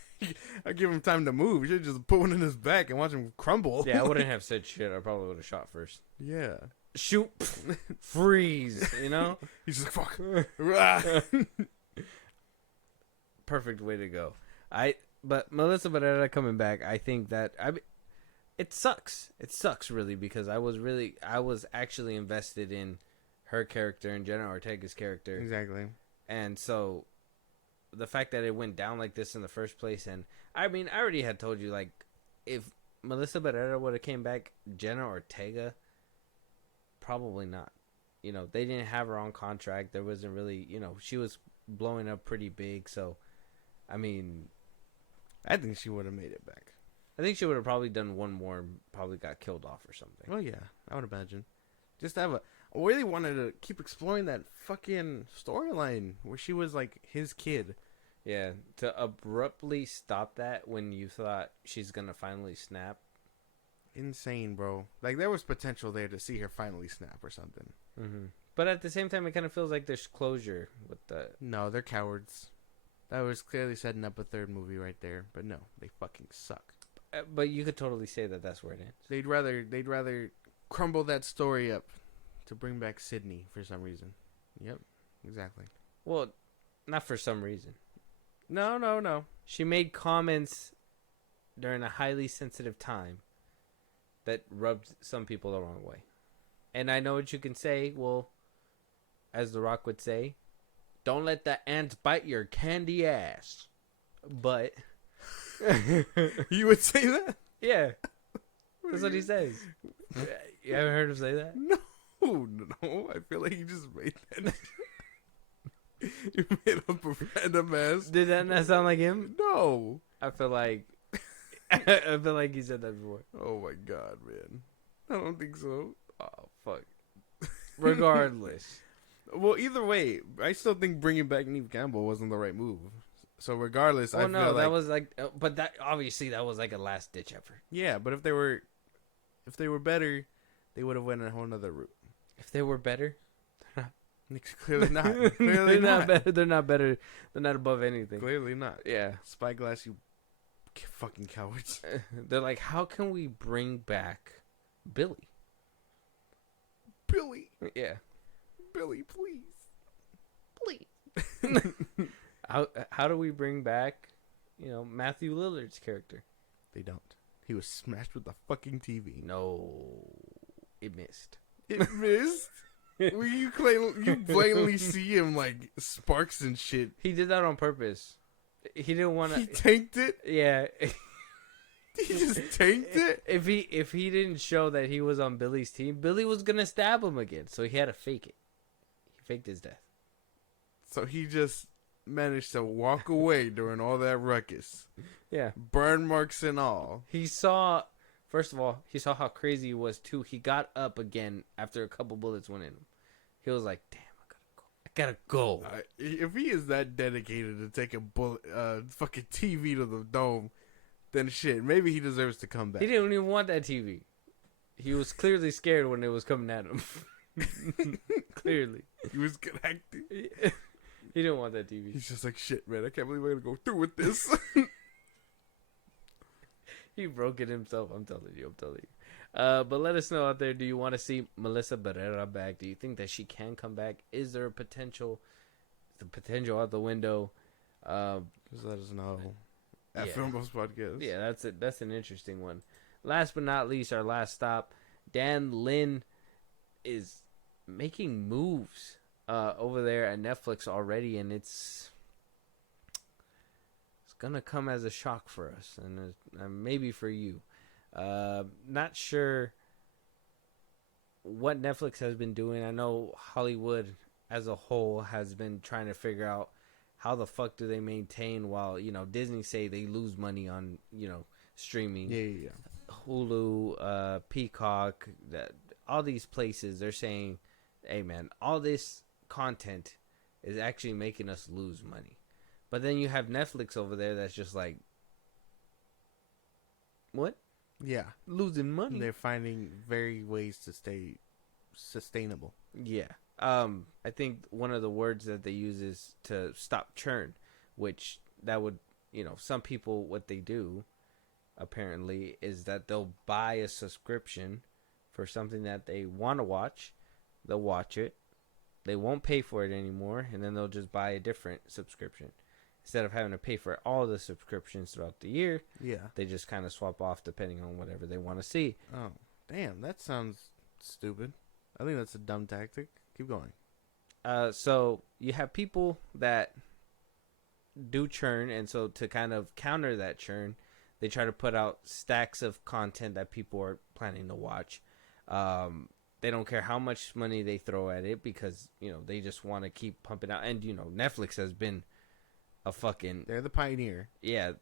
I give him time to move. You should just put one in his back and watch him crumble. Yeah, I wouldn't have said shit. I probably would have shot first. Yeah. Shoot. Freeze. He's just like, fuck. Perfect way to go. But Melissa Barrera coming back, I think that it sucks. It sucks really because I was actually invested in her character and Jenna Ortega's character. Exactly. And so the fact that it went down like this in the first place, and I mean, I already had told you, like, if Melissa Barrera would have came back, Jenna Ortega, probably not. They didn't have her on contract. There wasn't really, she was blowing up pretty big. So, I mean, I think she would have made it back. I think she would have probably done one more and probably got killed off or something. Oh, yeah. I would imagine. Just to have I really wanted to keep exploring that fucking storyline where she was, like, his kid. Yeah. To abruptly stop that when you thought she's going to finally snap. Insane, bro. Like, there was potential there to see her finally snap or something. Mm-hmm. But at the same time, it kind of feels like there's closure with the... No, they're cowards. That was clearly setting up a third movie right there. But no, they fucking suck. But you could totally say that that's where it ends. They'd rather crumble that story up to bring back Sydney for some reason. Yep, exactly. Well, not for some reason. No. She made comments during a highly sensitive time that rubbed some people the wrong way. And I know what you can say. Well, as The Rock would say, don't let the ants bite your candy ass. But You would say that? yeah, that's what he says. You haven't heard him say that? No. I feel like you just made that. You made up a random ass. Did that not sound like him? No. I feel like he said that before. Oh my god, man. I don't think so. Oh fuck. Regardless. Well, either way, I still think bringing back Neve Campbell wasn't the right move. So regardless, I Well, feel no, like that was like, but that obviously that was like a last ditch effort. yeah. But if they were better, they would have went a whole nother route. If they were better, Clearly not. Clearly they're not not. better. They're not better. They're not above anything. Clearly not. Yeah. Spyglass, you fucking cowards. They're like, how can we bring back Billy? Billy, Yeah. please. How do we bring back, Matthew Lillard's character? They don't. He was smashed with the fucking TV. No, it missed. It missed. Well, you blatantly see him like sparks and shit. He did that on purpose. He didn't want He to. tanked it. Yeah. He just tanked it. If he didn't show that he was on Billy's team, Billy was gonna stab him again. So he had to fake it. He faked his death. So he just managed to walk away during all that ruckus. Yeah. Burn marks and all. First of all, he saw how crazy he was too. He got up again after a couple bullets went in him. He was like, "Damn, I gotta go." If he is that dedicated to take a fucking TV to the dome, then shit, maybe he deserves to come back. He didn't even want that TV. He was clearly scared when it was coming at him. Clearly. He was good acting. He didn't want that TV. He's just like, shit, man, I can't believe I'm gonna go through with this. He broke it himself. I'm telling you. But let us know out there. Do you want to see Melissa Barrera back? Do you think that she can come back? Is there a potential? Is the potential out the window? Just let us know. At Yeah. Filmbros Podcast. Yeah, that's it. That's an interesting one. Last but not least, our last stop. Dan Lin is making moves over there at Netflix already, and it's gonna come as a shock for us, and maybe for you. Not sure what Netflix has been doing. I know Hollywood as a whole has been trying to figure out how the fuck do they maintain while Disney say they lose money on streaming. Yeah. Hulu, Peacock, all these places, they're saying, hey man, all this content is actually making us lose money. But then you have Netflix over there that's just like, what? Yeah. Losing money. And they're finding ways to stay sustainable. Yeah. I think one of the words that they use is to stop churn, which that would, some people, what they do apparently is that they'll buy a subscription for something that they want to watch. They'll watch it. They won't pay for it anymore, and then they'll just buy a different subscription. Instead of having to pay for all the subscriptions throughout the year, Yeah. they just kind of swap off depending on whatever they want to see. Oh, damn. That sounds stupid. I think that's a dumb tactic. Keep going. So you have people that do churn, and so to kind of counter that churn, they try to put out stacks of content that people are planning to watch. They don't care how much money they throw at it because, they just want to keep pumping out. And, Netflix has been a fucking... They're the pioneer. Yeah.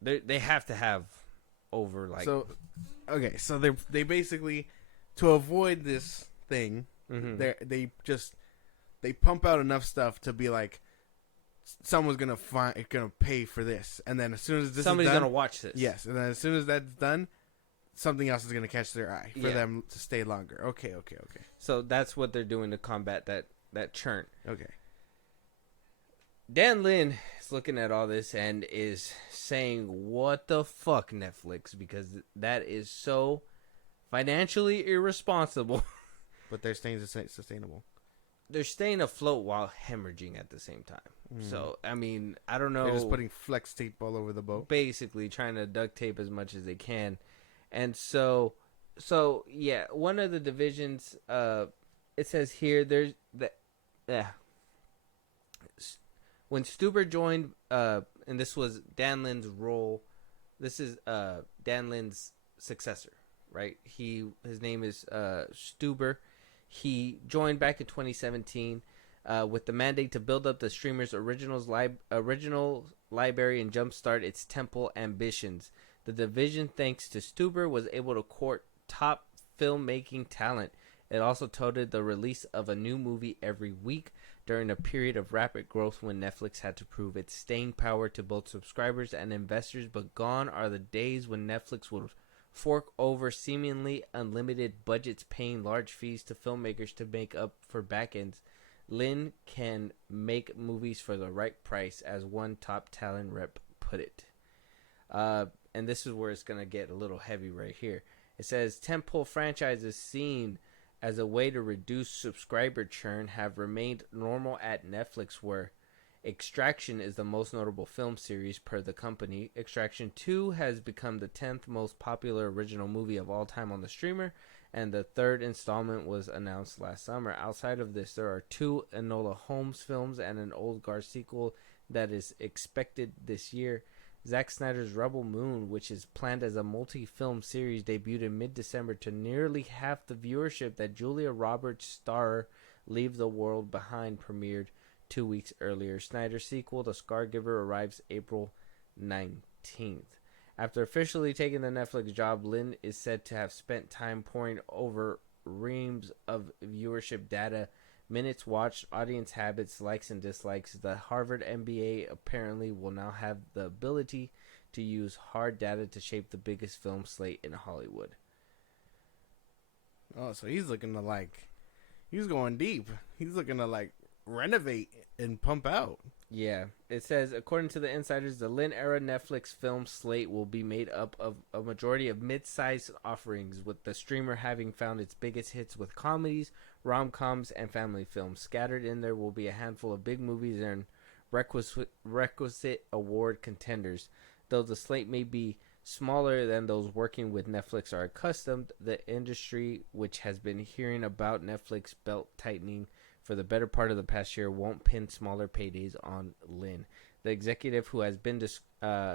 They have to have over, like... So, okay. So they basically, to avoid this thing, Mhm. they pump out enough stuff to be like, someone's gonna pay for this, and then as soon as somebody's is done, gonna watch this. yes, and then as soon as that's done, something else is gonna catch their eye for Yeah. them to stay longer. Okay. So that's what they're doing to combat that churn. Okay. Dan Lin is looking at all this and is saying, what the fuck, Netflix? Because that is so financially irresponsible. But they're staying sustainable. They're staying afloat while hemorrhaging at the same time. So, I mean, I don't know. They're just putting flex tape all over the boat. Basically trying to duct tape as much as they can. And so yeah, one of the divisions, it says here, there's when Stuber joined, and this was Dan Lin's role. This is Dan Lin's successor, right? His name is Stuber. He joined back in 2017 with the mandate to build up the streamer's original library and jumpstart its temple ambitions. The division, thanks to Stuber, was able to court top filmmaking talent. It also touted the release of a new movie every week during a period of rapid growth when Netflix had to prove its staying power to both subscribers and investors. But gone are the days when Netflix would fork over seemingly unlimited budgets, paying large fees to filmmakers to make up for backends. Lin can make movies for the right price, as one top talent rep put it. And this is where it's going to get a little heavy right here. It says, tentpole franchises seen as a way to reduce subscriber churn have remained normal at Netflix, where Extraction is the most notable film series per the company. Extraction 2 has become the 10th most popular original movie of all time on the streamer, and the third installment was announced last summer. Outside of this, there are 2 Enola Holmes films and an Old Guard sequel that is expected this year. Zack Snyder's Rebel Moon, which is planned as a multi-film series, debuted in mid-December to nearly half the viewership that Julia Roberts' star Leave the World Behind premiered 2 weeks earlier. Snyder's sequel, The Scargiver, arrives April 19th. After officially taking the Netflix job, Lin is said to have spent time poring over reams of viewership data, minutes watched, audience habits, likes and dislikes. The Harvard MBA apparently will now have the ability to use hard data to shape the biggest film slate in Hollywood. Oh, so he's looking to he's going deep. He's looking to renovate and pump out. Yeah, it says, according to the insiders, the Lin-era Netflix film slate will be made up of a majority of mid-sized offerings, with the streamer having found its biggest hits with comedies, rom-coms, and family films. Scattered in there will be a handful of big movies and requisite award contenders. Though the slate may be smaller than those working with Netflix are accustomed, the industry, which has been hearing about Netflix belt-tightening for the better part of the past year, won't pin smaller paydays on Lin. The executive, who has been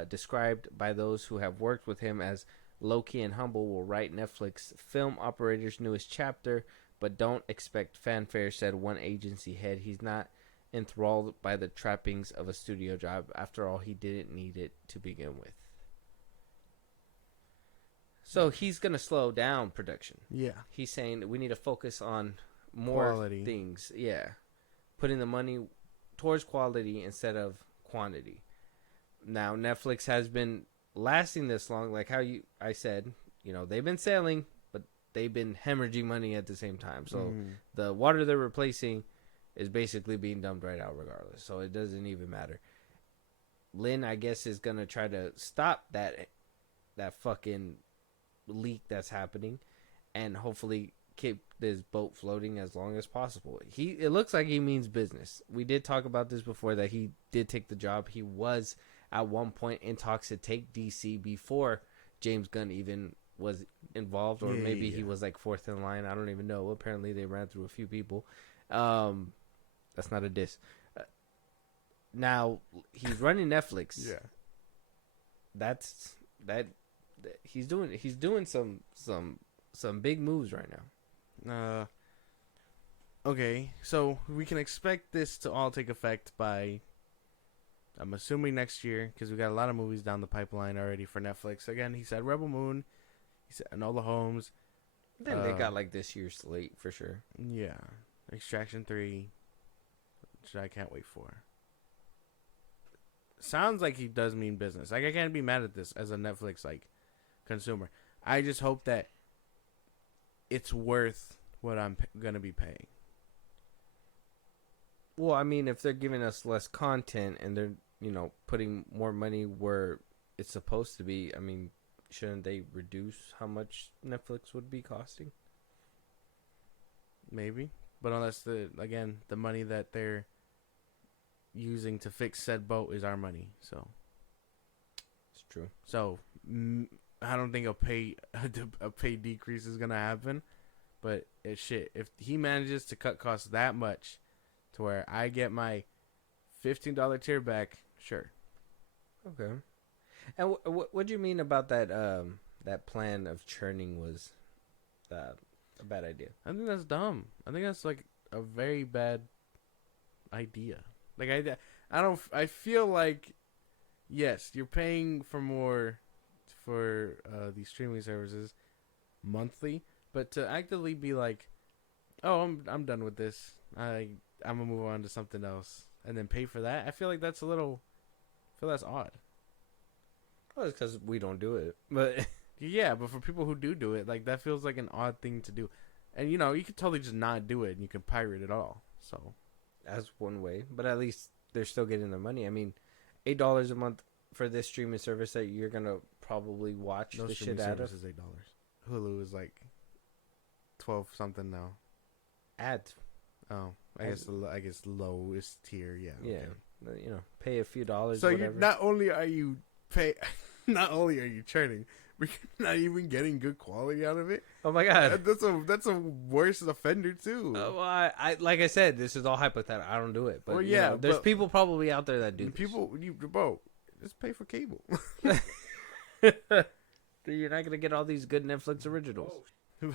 described by those who have worked with him as low-key and humble, will write Netflix film operator's newest chapter, but don't expect fanfare, said one agency head. He's not enthralled by the trappings of a studio job. After all, he didn't need it to begin with. So he's going to slow down production. Yeah. He's saying that we need to focus on more quality things. Yeah. Putting the money towards quality instead of quantity. Now, Netflix has been lasting this long, like how I said, they've been selling, but they've been hemorrhaging money at the same time. So the water they're replacing is basically being dumped right out regardless. So it doesn't even matter. Lin, I guess, is going to try to stop that fucking leak that's happening and hopefully keep this boat floating as long as possible. It looks like he means business. We did talk about this before, that he did take the job. He was at one point in talks to take DC before James Gunn even was involved, or maybe he was fourth in line. I don't even know. Apparently they ran through a few people. That's not a diss. Now he's running Netflix. Yeah. That's he's doing some big moves right now. Okay, so we can expect this to all take effect by, I'm assuming, next year, because we got a lot of movies down the pipeline already for Netflix. Again, he said Rebel Moon, he said Enola Holmes. Then they got this year's slate for sure. Yeah, Extraction 3, which I can't wait for. Sounds like he does mean business. I can't be mad at this as a Netflix consumer. I just hope that it's worth what I'm gonna be paying. Well, I mean, if they're giving us less content and putting more money where it's supposed to be, I mean, shouldn't they reduce how much Netflix would be costing? Maybe. But unless the money that they're using to fix said boat is our money, so It's true. So I don't think a pay decrease is gonna happen, but if he manages to cut costs that much, to where I get my $15 tier back, sure. Okay. And what do you mean about that? That plan of churning was a bad idea. I think that's dumb. I think that's like a very bad idea. Like I feel like, yes, you're paying for more for these streaming services monthly, but to actively be like, oh, I'm done with this. I'm gonna move on to something else, and then pay for that. I feel like that's that's odd. Well, it's because we don't do it, but Yeah, but for people who do it, like that feels like an odd thing to do, and you could totally just not do it, and you can pirate it all. So that's one way. But at least they're still getting their money. I mean, $8 a month for this streaming service that you're gonna probably watch no the streaming shit out service of. is $8. Hulu is like 12 something now. Ads. Oh, I guess lowest tier. Yeah. Yeah. Okay. Pay a few dollars. So whatever. not only are you churning, but you're not even getting good quality out of it. Oh my god. That's a worse offender too. Well, I like I said, this is all hypothetical. I don't do it, but Well, yeah, there's but- people probably out there that do. Bro, just pay for cable. This. You're not gonna get all these good Netflix originals.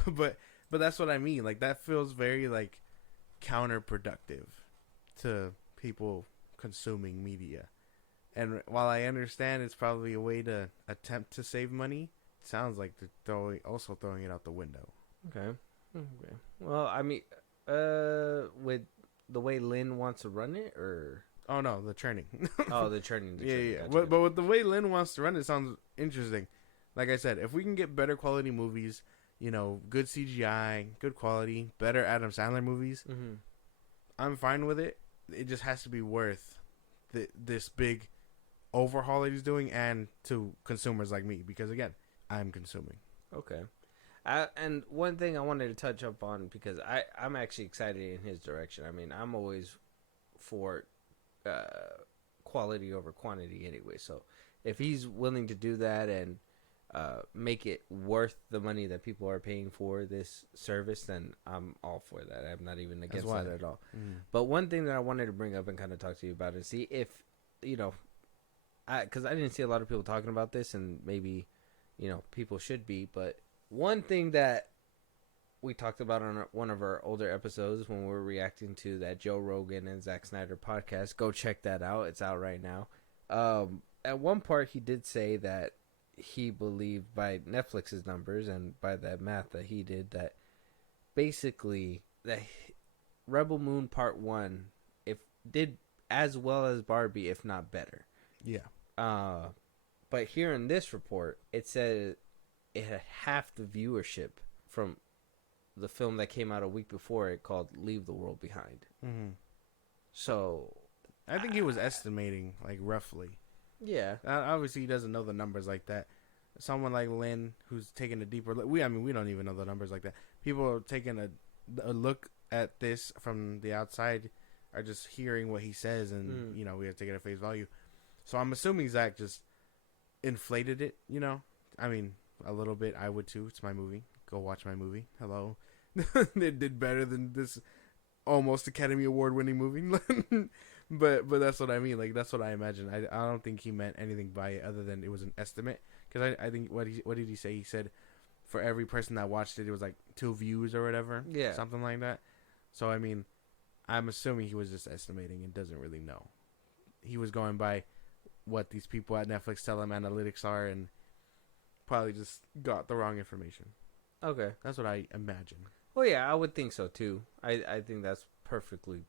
but that's what I mean. Like that feels very like counterproductive to people consuming media. And while I understand it's probably a way to attempt to save money, it sounds like they're throwing it out the window. Okay. Well, I mean, with the way Lynn wants to run it, or Oh no, the churning. oh, the churning. Yeah. Gotcha. But with the way Lynn wants to run it sounds interesting. Like I said, if we can get better quality movies, good CGI, good quality, better Adam Sandler movies, Mm-hmm. I'm fine with it. It just has to be worth this big overhaul that he's doing, and to consumers like me, because again, I'm consuming. Okay. And one thing I wanted to touch up on, because I'm actually excited in his direction. I mean, I'm always for quality over quantity anyway. So if he's willing to do that and make it worth the money that people are paying for this service, then I'm all for that. I'm not even against that at all. But one thing that I wanted to bring up and kind of talk to you about and see if, because I didn't see a lot of people talking about this, and maybe, people should be. But one thing that we talked about on one of our older episodes when we were reacting to that Joe Rogan and Zack Snyder podcast, go check that out. It's out right now. At one part, he did say that he believed by Netflix's numbers and by that math that he did, that basically that Rebel Moon Part 1 did as well as Barbie, if not better. Yeah. But here in this report, it said it had half the viewership from the film that came out a week before it, called Leave the World Behind. Mm-hmm. So I think he was estimating, like, roughly. Yeah. Obviously, he doesn't know the numbers like that. Someone like Lynn, who's taking a deeper look. We don't even know the numbers like that. People are taking a look at this from the outside, are just hearing what he says, and, we have to take it at face value. So I'm assuming Zach just inflated it, I mean, a little bit. I would too. It's my movie. Go watch my movie. Hello. They did better than this almost Academy Award winning movie. But that's what I mean. Like, that's what I imagine. I don't think he meant anything by it other than it was an estimate. Because I think, what did he say? He said for every person that watched it, it was like 2 views or whatever. Yeah. Something like that. So, I mean, I'm assuming he was just estimating and doesn't really know. He was going by what these people at Netflix tell him analytics are, and probably just got the wrong information. Okay. That's what I imagine. Well, yeah, I would think so too. I think that's perfectly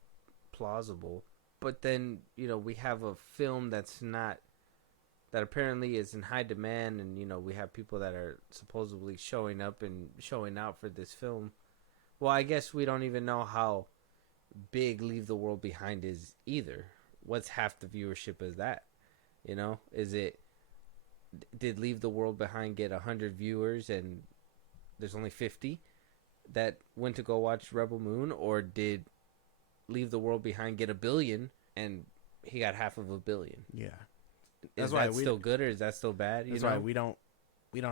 plausible. But then, we have a film that apparently is in high demand, and, we have people that are supposedly showing up and showing out for this film. Well, I guess we don't even know how big Leave the World Behind is either. what's half the viewership is that? You know, is it, did Leave the World Behind get 100 viewers and there's only 50 that went to go watch Rebel Moon, or did Leave the World Behind get 1 billion and he got half of 1 billion? Yeah. Is that still good or is that still bad? That's why we don't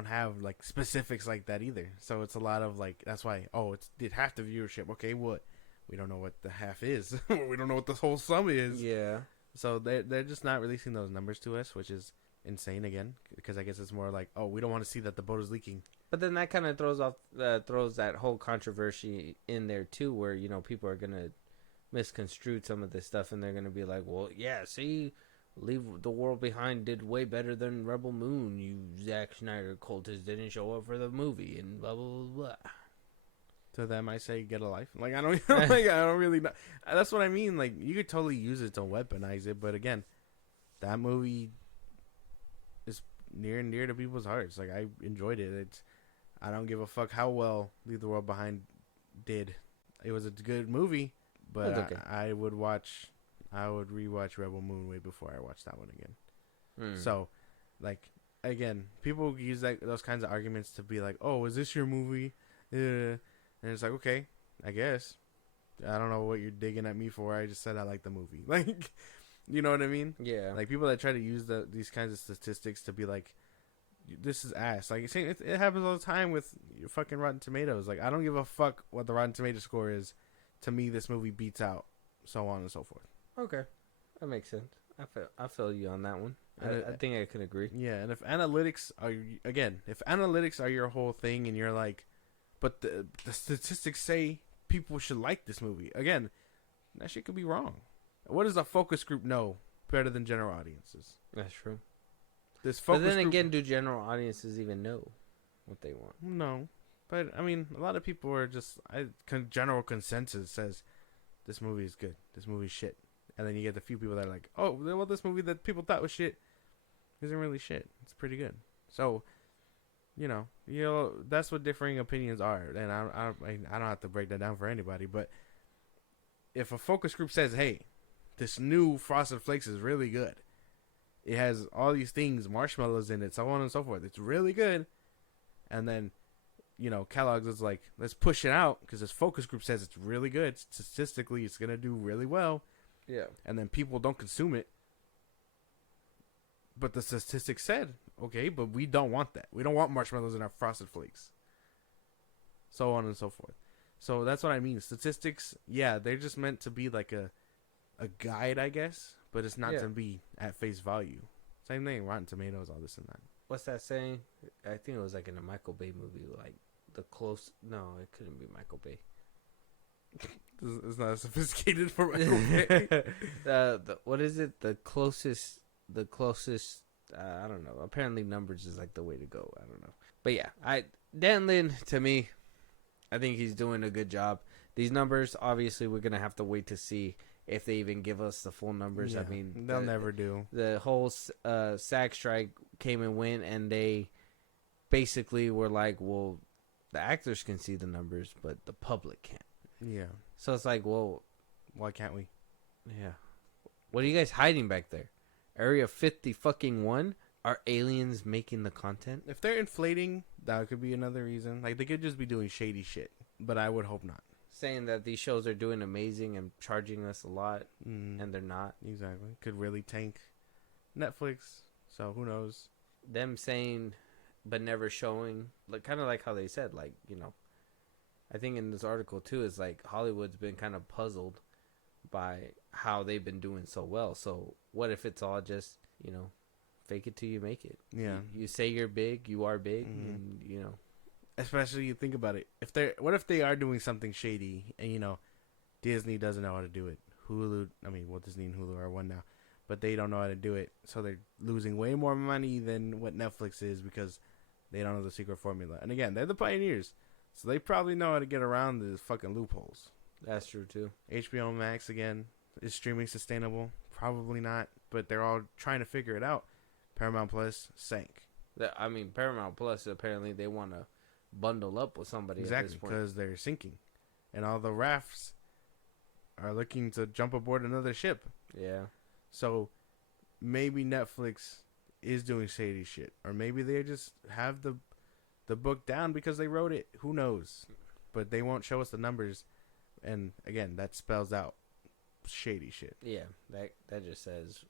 have like specifics like that either. So it's a lot of like, that's why, it did half the viewership. Okay, what? We don't know what the half is. We don't know what the whole sum is. Yeah. So they're just not releasing those numbers to us, which is insane again, because I guess it's more like, we don't want to see that the boat is leaking. But then that kind of throws that whole controversy in there too, where, you know, people are gonna misconstrue some of this stuff and they're gonna be like, well, yeah, see, Leave the World Behind did way better than Rebel Moon. You Zack Snyder cultists didn't show up for the movie and blah blah blah blah. To them, I say, get a life. Like I don't really know. That's what I mean. Like you could totally use it to weaponize it, but again, that movie is near and dear to people's hearts. Like I enjoyed it. I don't give a fuck how well Leave the World Behind did. It was a good movie, but okay. I would rewatch Rebel Moon way before I watched that one again. Hmm. So, like again, people use those kinds of arguments to be like, "Oh, is this your movie?" And it's like, okay, I guess. I don't know what you're digging at me for. I just said I like the movie. Like, you know what I mean? Yeah. Like people that try to use these kinds of statistics to be like, this is ass. Like it happens all the time with your fucking Rotten Tomatoes. Like I don't give a fuck what the Rotten Tomato score is. To me, this movie beats out, so on and so forth. Okay, that makes sense. I feel you on that one. I think I can agree. Yeah, and if analytics are your whole thing, and you're like, but the statistics say people should like this movie. Again, that shit could be wrong. What does a focus group know better than general audiences? That's true. This focus but then group, again, do general audiences even know what they want? No. But, I mean, a lot of people are just... general consensus says, this movie is good. This movie's shit. And then you get the few people that are like, oh, well, this movie that people thought was shit isn't really shit. It's pretty good. So... You know, that's what differing opinions are, and I don't have to break that down for anybody. But if a focus group says, "Hey, this new Frosted Flakes is really good. It has all these things, marshmallows in it, so on and so forth. It's really good," and then, you know, Kellogg's is like, "Let's push it out because this focus group says it's really good. Statistically, it's gonna do really well." Yeah. And then people don't consume it. But the statistics said, okay, but we don't want that. We don't want marshmallows in our Frosted Flakes. So on and so forth. So that's what I mean. Statistics, yeah, they're just meant to be like a guide, I guess. But it's not to be at face value. Same thing, Rotten Tomatoes, all this and that. What's that saying? I think it was like in a Michael Bay movie, like no, it couldn't be Michael Bay. It's not sophisticated for Michael Bay. What is it? The closest I don't know. Apparently numbers is like the way to go. I don't know. But yeah, Dan Lin, to me, I think he's doing a good job. These numbers, obviously, we're going to have to wait to see if they even give us the full numbers. Yeah, I mean, they'll never do. The whole SAG strike came and went, and they basically were like, well, the actors can see the numbers, but the public can't. Yeah. So it's like, well, why can't we? Yeah. What are you guys hiding back there? Area 50-1? Are aliens making the content? If they're inflating, that could be another reason. Like, they could just be doing shady shit. But I would hope not. Saying that these shows are doing amazing and charging us a lot, and they're not. Exactly. Could really tank Netflix. So, who knows? Them saying, but never showing. Like, kind of like how they said, like, you know. I think in this article, too, is like Hollywood's been kind of puzzled by how they've been doing so well. So what if it's all just, you know, fake it till you make it? Yeah. You say you're big, you are big, and, you know. Especially you think about it. What if they are doing something shady and, you know, Disney doesn't know how to do it? Disney and Hulu are one now, but they don't know how to do it. So they're losing way more money than what Netflix is because they don't know the secret formula. And again, they're the pioneers. So they probably know how to get around the fucking loopholes. That's true, too. HBO Max, again, is streaming sustainable? Probably not, but they're all trying to figure it out. Paramount Plus sank. Paramount Plus, apparently they want to bundle up with somebody at this point. Because they're sinking. And all the rafts are looking to jump aboard another ship. Yeah. So maybe Netflix is doing shady shit, or maybe they just have the book down because they wrote it. Who knows? But they won't show us the numbers, and again, that spells out shady shit. Yeah, that just says,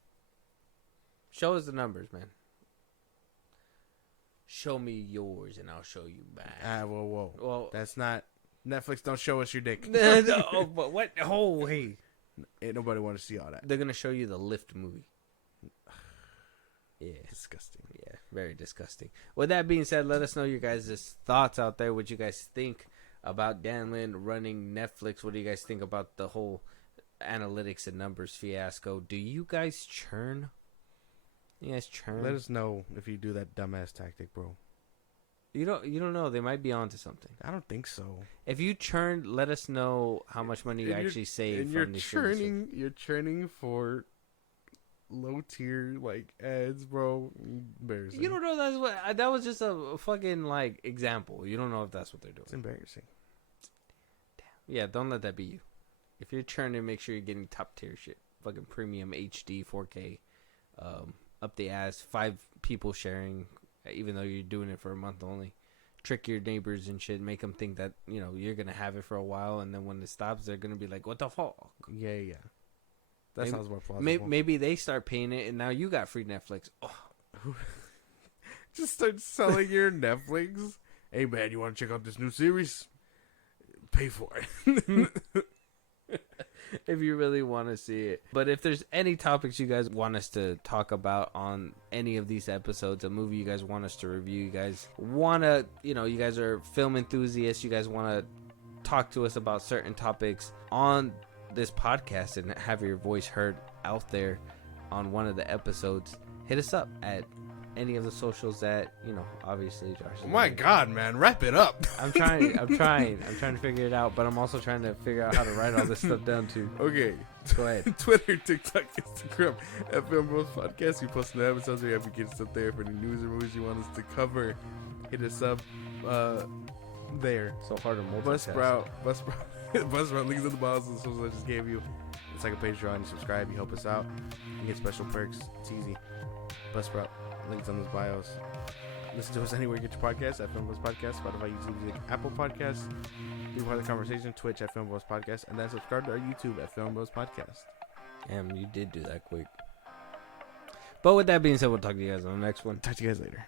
show us the numbers, man. Show me yours, and I'll show you mine. Whoa. Well, That's not Netflix. Don't show us your dick. no, but what? Oh, hey, Ain't nobody want to see all that. they're gonna show you the Lift movie. Yeah, Disgusting. yeah, very disgusting. With that being said, let us know your guys' thoughts out there. What you guys think about Dan Lin running Netflix? What do you guys think about the whole analytics and numbers fiasco? Do you guys churn? You guys churn? Let us know if you do that dumbass tactic, bro. You don't know. They might be onto something. I don't think so. If you churn, let us know how much money you And actually save And from these services. you're churning for low tier like ads, bro. Embarrassing. You don't know that's what that was just a fucking like example. You don't know if that's what they're doing. It's embarrassing. Yeah, don't let that be you. If you're churning, make sure you're getting top tier shit. Fucking premium HD 4K, up the ass. 5 people sharing, even though you're doing it for a month only. Trick your neighbors and shit. Make them think that you're gonna have it for a while, and then when it stops, they're gonna be like, "What the fuck?" Yeah. That Maybe- sounds more plausible. Maybe they start paying it, and now you got free Netflix. Oh, Just start selling your Netflix. Hey man, you want to check out this new series? Pay for it. if you really want to see it. But if there's any topics you guys want us to talk about on any of these episodes, a movie you guys want us to review, you guys want to, you guys are film enthusiasts, you guys want to talk to us about certain topics on this podcast and have your voice heard out there on one of the episodes, hit us up at any of the socials that, obviously Josh. Oh my god, man, wrap it up. I'm trying to figure it out, but I'm also trying to figure out how to write all this stuff down too. Okay. Go ahead. Twitter, TikTok, Instagram, at Filmbros Podcast. We post the episodes. We have kids up there for any news or movies you want us to cover. Hit us up there. So hard to multitask. Buzzsprout, links in the bios of the socials I just gave you. It's like a Patreon. You subscribe, you help us out. You get special perks. It's easy. Buzzsprout, links on those bios. Listen to us anywhere you get your podcasts at Filmbros Podcast, Spotify, YouTube Music, Apple Podcasts. Be part of the conversation, Twitch at Filmbros Podcast, and then subscribe to our YouTube at Filmbros Podcast. Damn, you did do that quick. But with that being said, we'll talk to you guys on the next one. Talk to you guys later.